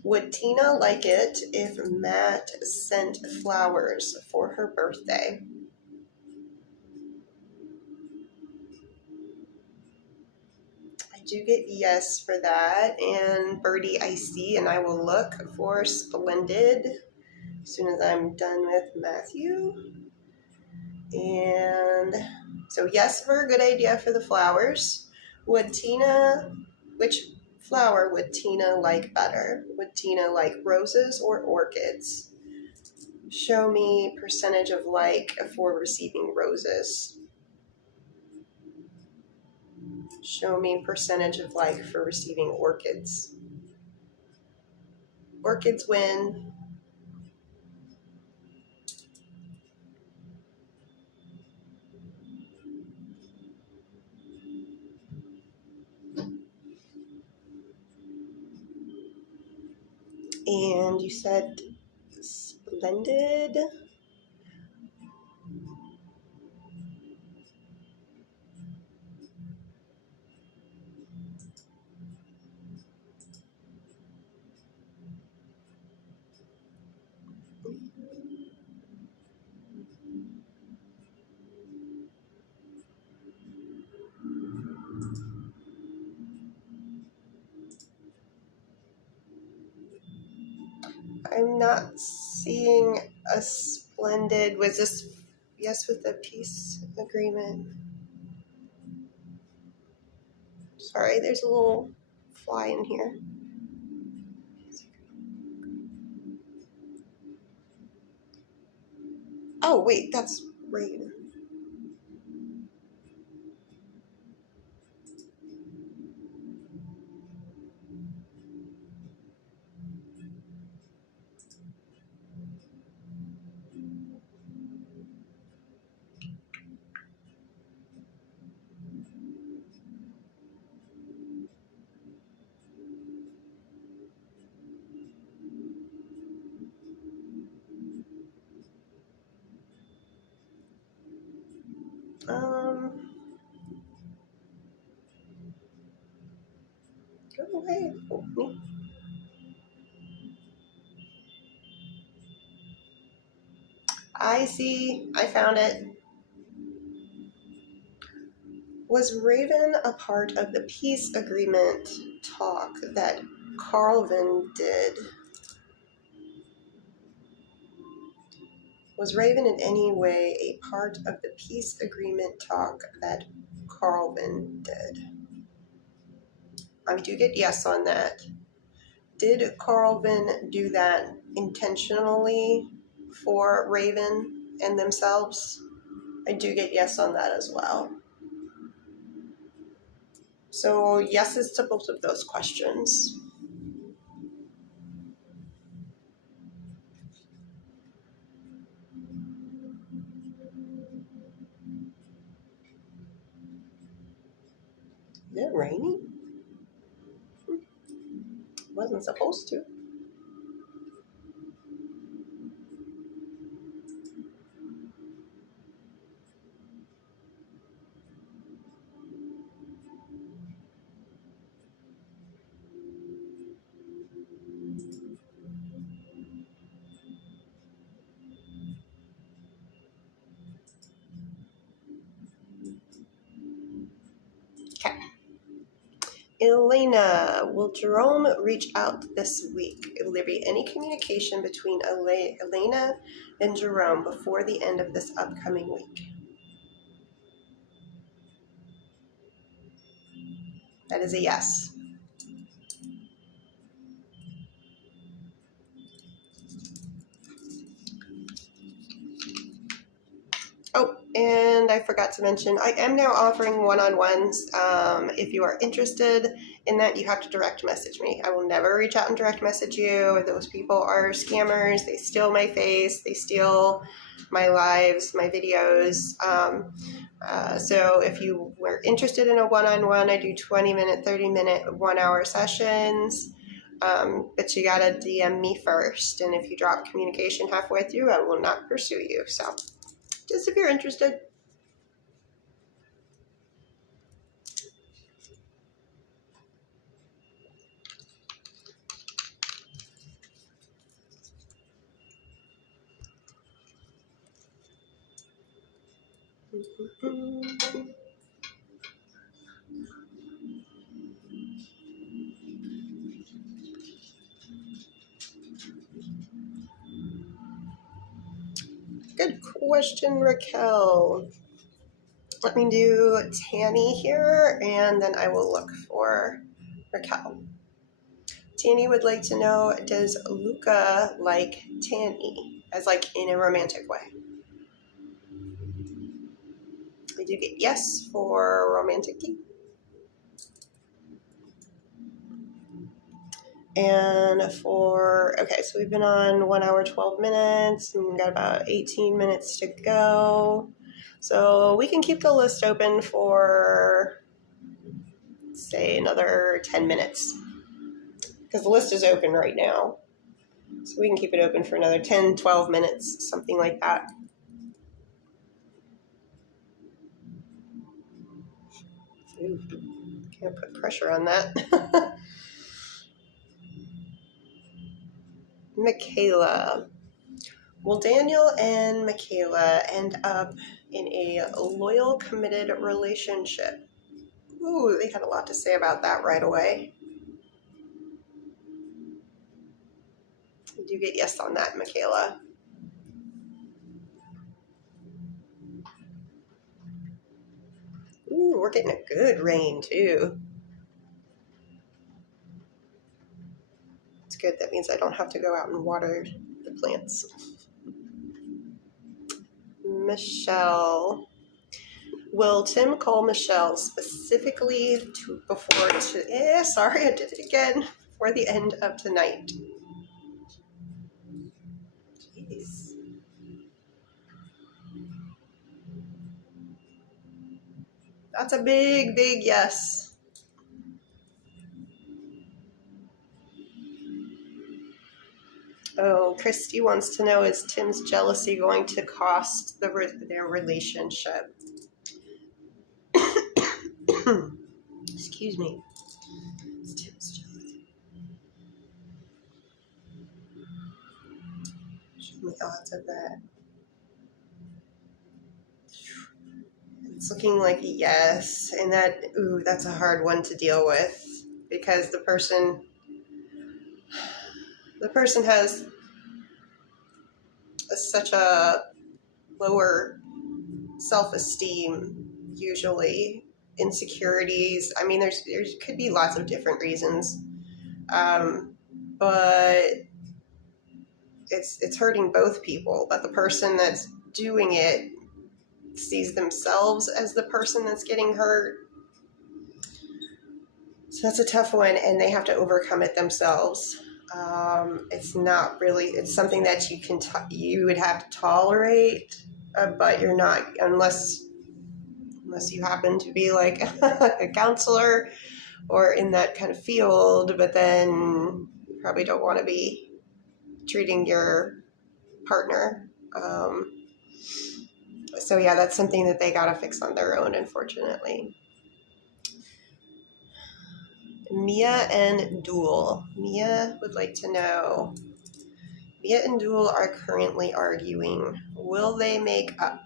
Would Tina like it if Matt sent flowers for her birthday? I do get yes for that. And Birdie, I see, and I will look for splendid as soon as I'm done with Matthew. And so yes for a good idea for the flowers. Which flower would Tina like better? Would Tina like roses or orchids? Show me percentage of like for receiving roses. Show me percentage of like for receiving orchids. Orchids win. And you said splendid. I'm not seeing a splendid. Was this yes with the peace agreement? Sorry, there's a little fly in here. Oh, wait, that's Raven. Go away. Oh, me. I see. I found it. Was Raven a part of the peace agreement talk that Carlvin did? Was Raven in any way a part of the peace agreement talk that Carlvin did? I do get yes on that. Did Carlvin do that intentionally for Raven and themselves? I do get yes on that as well. So yeses to both of those questions. Is it raining? Wasn't supposed to. Elena, will Jerome reach out this week? Will there be any communication between Elena and Jerome before the end of this upcoming week? That is a yes. Oh, and I forgot to mention, I am now offering one-on-ones. If you are interested in that, you have to direct message me. I will never reach out and direct message you. Those people are scammers. They steal my face. They steal my lives, my videos. So if you were interested in a one-on-one, I do 20-minute, 30-minute, 1-hour sessions. But you gotta DM me first. And if you drop communication halfway through, I will not pursue you. So just if you're interested. Good question, Raquel. Let me do Tanny here, and then I will look for Raquel. Tanny would like to know, does Luca like Tanny, as like in a romantic way? I do get yes for romantic. And for, okay, so we've been on 1 hour, 12 minutes, and we've got about 18 minutes to go. So we can keep the list open for, say, another 10 minutes. Because the list is open right now. So we can keep it open for another 10, 12 minutes, something like that. Ooh, can't put pressure on that. Michaela. Will Daniel and Michaela end up in a loyal, committed relationship? Ooh, they had a lot to say about that right away. You get yes on that, Michaela. Ooh, we're getting a good rain, too. It's good. That means I don't have to go out and water the plants. Michelle. Will Tim call Michelle specifically sorry, I did it again, before the end of tonight? Jeez. That's a big, big yes. Oh, Christy wants to know, is Tim's jealousy going to cost their relationship? Excuse me. It's Tim's jealousy. Show me odds of that. It's looking like a yes, and that's a hard one to deal with because the person has such a lower self-esteem, usually insecurities. I mean, there could be lots of different reasons, but it's hurting both people. But the person that's doing it sees themselves as the person that's getting hurt. So that's a tough one, and they have to overcome it themselves. It's not really, it's something that you would have to tolerate, but you're not, unless you happen to be like a counselor or in that kind of field, but then you probably don't want to be treating your partner. So yeah, that's something that they got to fix on their own, unfortunately. Mia and Duel. Mia would like to know, Mia and Duel are currently arguing. Will they make up?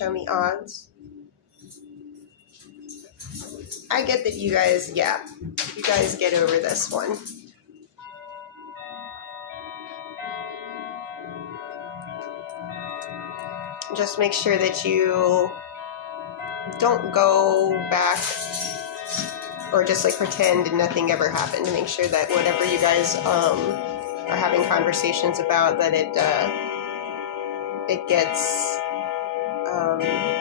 Show me odds. I get that you guys, yeah, you guys get over this one. Just make sure that you don't go back or just like pretend nothing ever happened. Make sure that whatever you guys are having conversations about, that it gets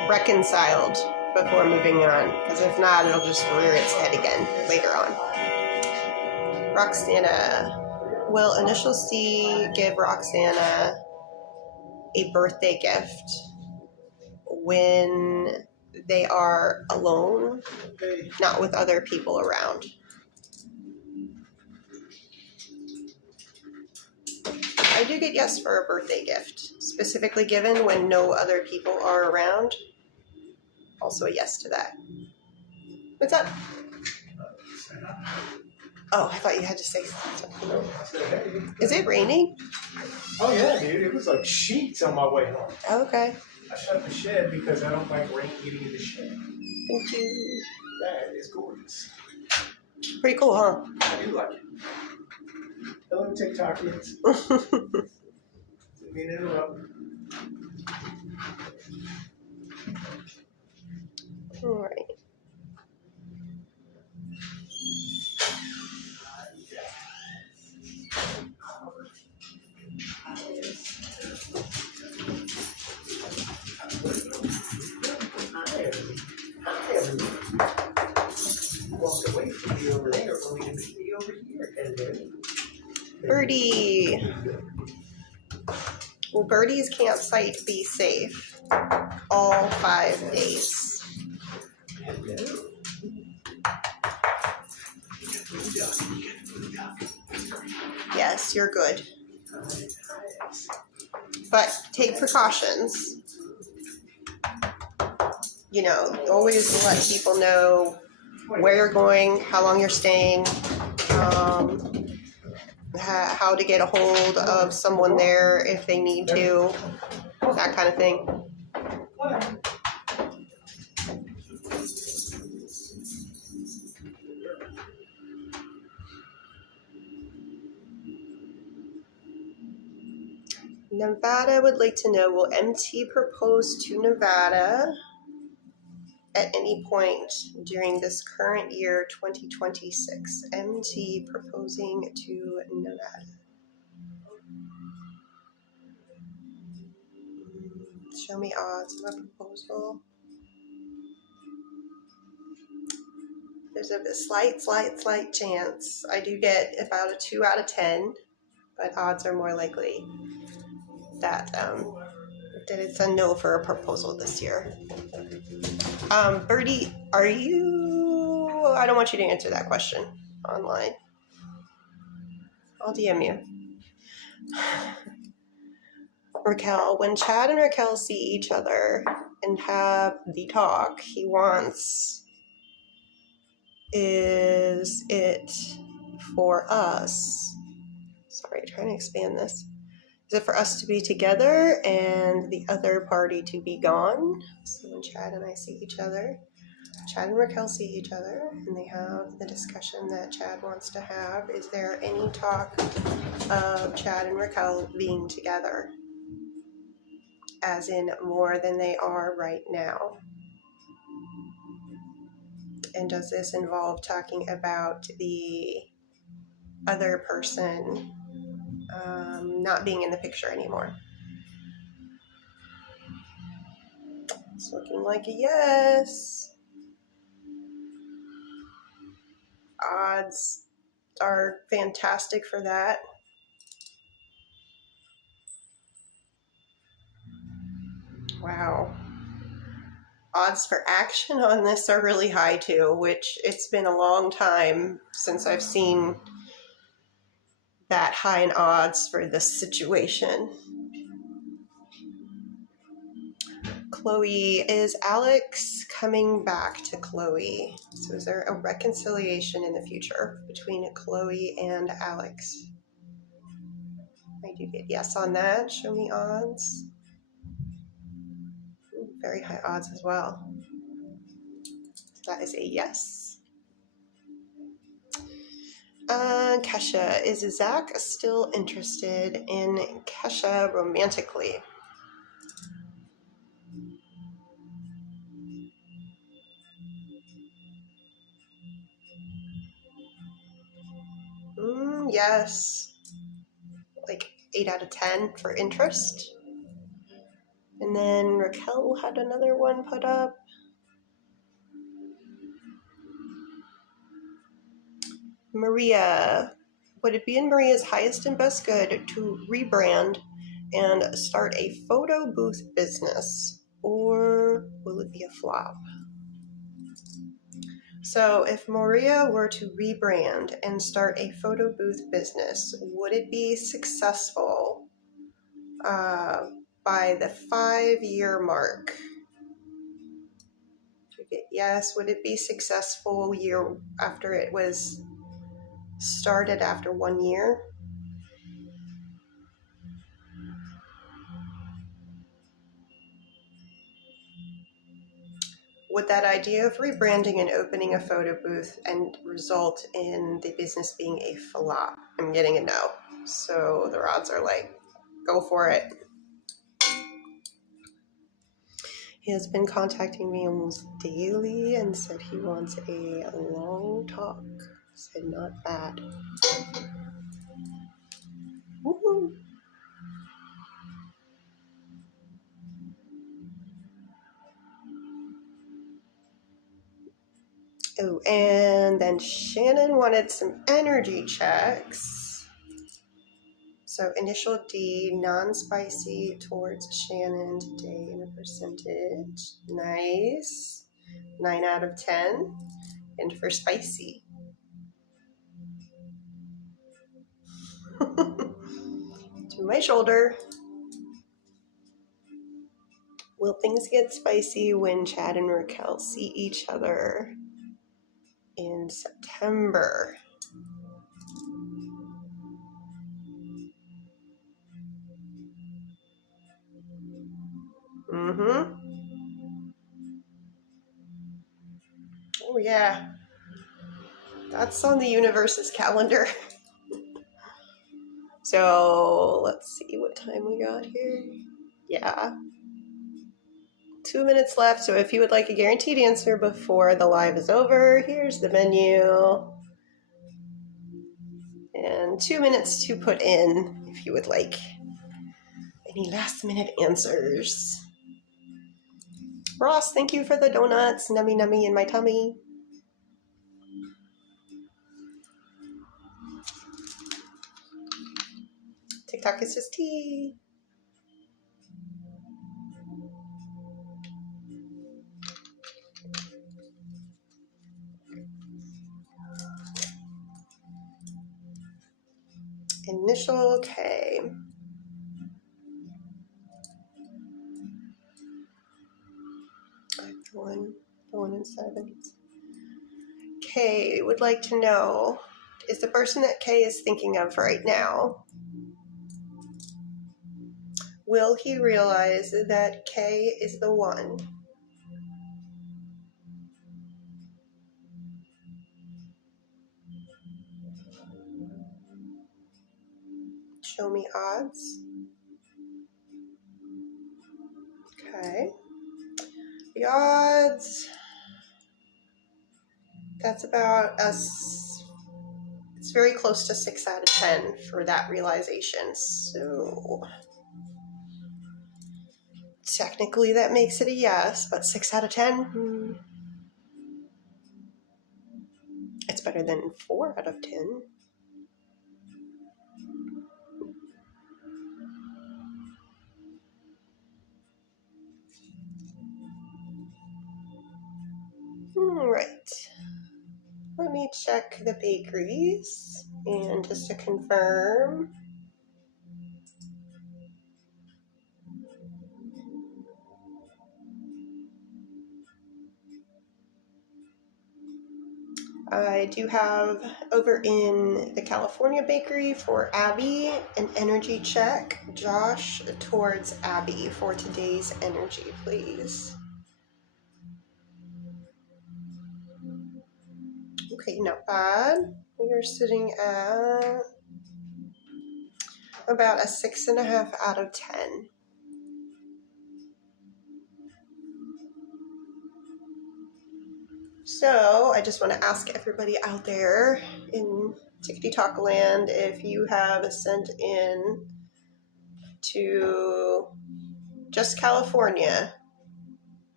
reconciled before moving on, because if not, it'll just rear its head again later on. Roxana. Will Initial C give Roxana a birthday gift when they are alone, not with other people around? I do get yes for a birthday gift, specifically given when no other people are around. Also a yes to that. What's up? Oh, I thought you had to say something. Is it raining? Oh yeah, dude. It was like sheets on my way home. Okay. I shut the shed because I don't like rain getting in the shed. Thank you. That is gorgeous. Pretty cool, huh? I do like it. Hello, TikTokians. Being interrupted. All right. Walked away from you over there, only to meet me over here. Hello. Birdie. Will Birdie's campsite be safe all 5 days? Hello. Yes, you're good. But take precautions. You know, always let people know where you're going, how long you're staying, how to get a hold of someone there if they need to, that kind of thing. Nevada would like to know, will MT propose to Nevada at any point during this current year, 2026? MT proposing to Nevada. Show me odds of a proposal. There's a slight chance. I do get about a 2 out of 10, but odds are more likely that it's a no for a proposal this year. Birdie, are you... I don't want you to answer that question online. I'll DM you. Raquel, when Chad and Raquel see each other and have the talk he wants, is it for us? Sorry, trying to expand this. Is it for us to be together and the other party to be gone? So when Chad and I see each other, Chad and Raquel see each other, and they have the discussion that Chad wants to have. Is there any talk of Chad and Raquel being together? As in more than they are right now? And does this involve talking about the other person not being in the picture anymore? It's looking like a yes. Odds are fantastic for that. Wow. Odds for action on this are really high too, which it's been a long time since I've seen that high in odds for this situation. Chloe, is Alex coming back to Chloe? So is there a reconciliation in the future between Chloe and Alex? I do get yes on that. Show me odds. Very high odds as well. That is a yes. Kesha, is Zach still interested in Kesha romantically? Yes. Like 8 out of 10 for interest. And then Raquel had another one put up. Maria, would it be in Maria's highest and best good to rebrand and start a photo booth business, or will it be a flop? So if Maria were to rebrand and start a photo booth business, would it be successful by the 5-year mark? Yes, would it be successful year after it was started after 1 year? Would that idea of rebranding and opening a photo booth and result in the business being a flop? I'm getting a no. So the odds are like, go for it. He has been contacting me almost daily and said he wants a long talk. Said not bad. Woohoo! Oh, and then Shannon wanted some energy checks. So initial D, non-spicy towards Shannon today in a percentage. Nice. 9 out of 10. And for spicy. To my shoulder. Will things get spicy when Chad and Raquel see each other in September? Mm-hmm. Oh, yeah. That's on the universe's calendar. So, let's see what time we got here. Yeah. 2 minutes left, so if you would like a guaranteed answer before the live is over, here's the menu. And 2 minutes to put in if you would like any last minute answers. Ross, thank you for the donuts. Nummy nummy in my tummy. TikTok is just tea. Initial K. The one in 7. K would like to know, is the person that K is thinking of right now, will he realize that K is the one? Show me odds. Okay. The odds, that's about us. It's very close to 6 out of 10 for that realization. So technically that makes it a yes, but 6 out of 10, it's better than 4 out of 10. All right. Let me check the bakeries, and just to confirm, I do have over in the California bakery for Abby an energy check. Josh towards Abby for today's energy, please. Okay, not bad. We are sitting at about a 6.5 out of 10. So I just want to ask everybody out there in Tickety Talk Land if you have sent in to just California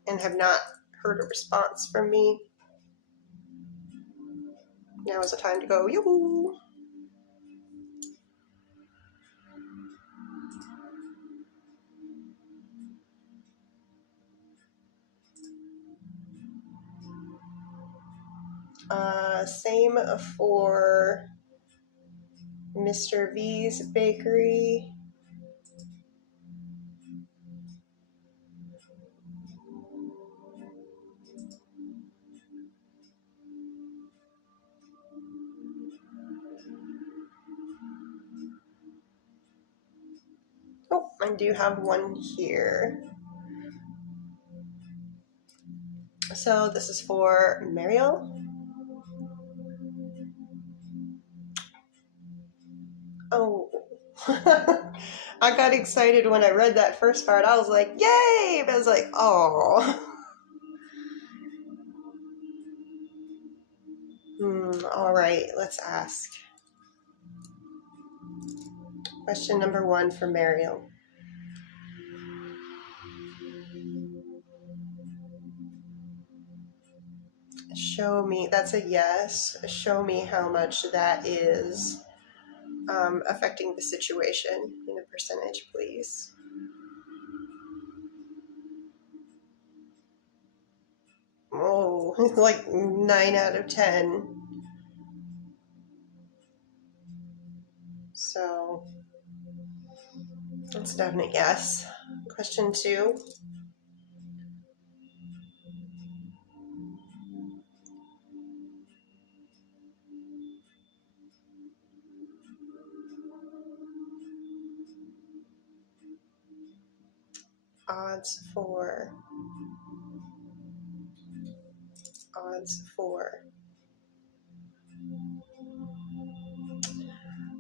and have not heard a response from me. Now is the time to go, yoo-hoo! Same for Mr. V's Bakery. Oh, I do have one here. So this is for Mariel. Oh, I got excited when I read that first part. I was like, yay! But I was like, oh. All right, let's ask. Question number 1 for Mariel. Show me, that's a yes. Show me how much that is affecting the situation in a percentage, please. Oh, it's like 9 out of 10. So that's a definite yes. Question 2. Odds for.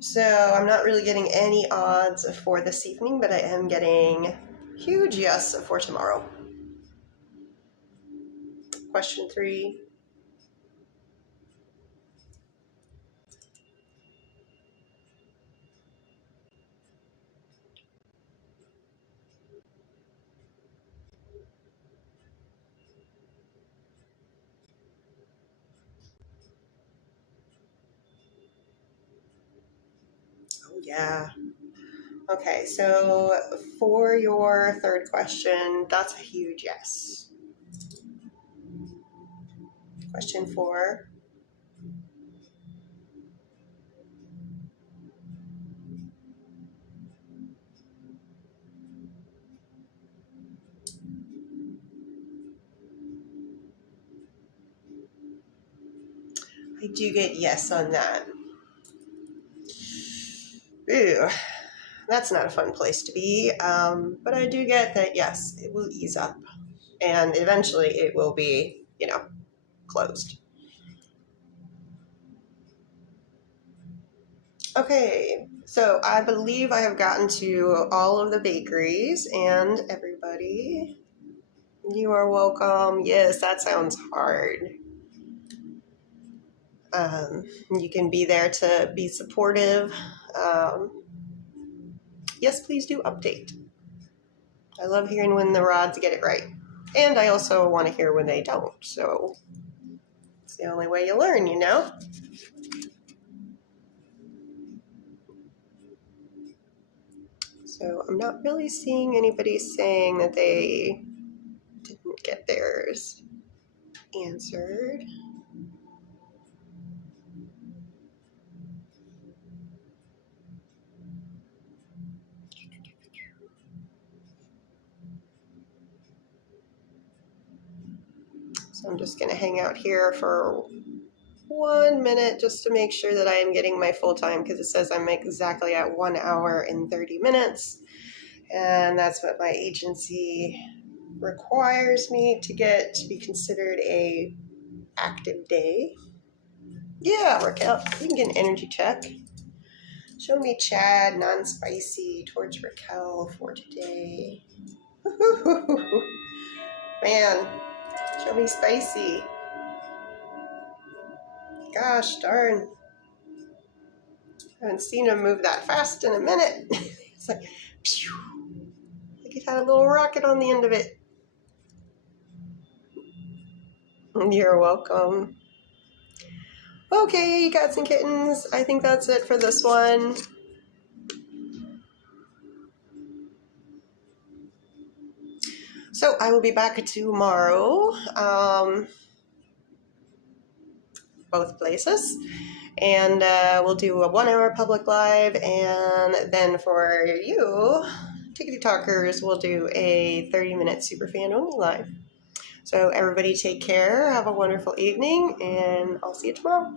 So I'm not really getting any odds for this evening, but I am getting huge yes for tomorrow. Question 3. Oh, yeah. Okay, so for your third question, that's a huge yes. Question 4. I do get yes on that. Ew, that's not a fun place to be. But I do get that, yes, it will ease up. And eventually it will be, closed. Okay, so I believe I have gotten to all of the bakeries and everybody. You are welcome. Yes, that sounds hard. You can be there to be supportive. Yes, please do update. I love hearing when the rods get it right. And I also want to hear when they don't. So it's the only way you learn, So I'm not really seeing anybody saying that they didn't get theirs answered. So I'm just going to hang out here for 1 minute just to make sure that I am getting my full time, because it says I'm exactly at 1 hour and 30 minutes. And that's what my agency requires me to get to be considered a active day. Yeah, Raquel, you can get an energy check. Show me Chad, non-spicy, towards Raquel for today. Man, show me spicy. Gosh darn. I haven't seen him move that fast in a minute. It's like, phew, like it had a little rocket on the end of it. You're welcome. Okay, cats and kittens, I think that's it for this one. So I will be back tomorrow, both places, and we'll do a 1 hour public live, and then for you, Tickety Talkers, we'll do a 30-minute Superfan only live. So everybody take care, have a wonderful evening, and I'll see you tomorrow.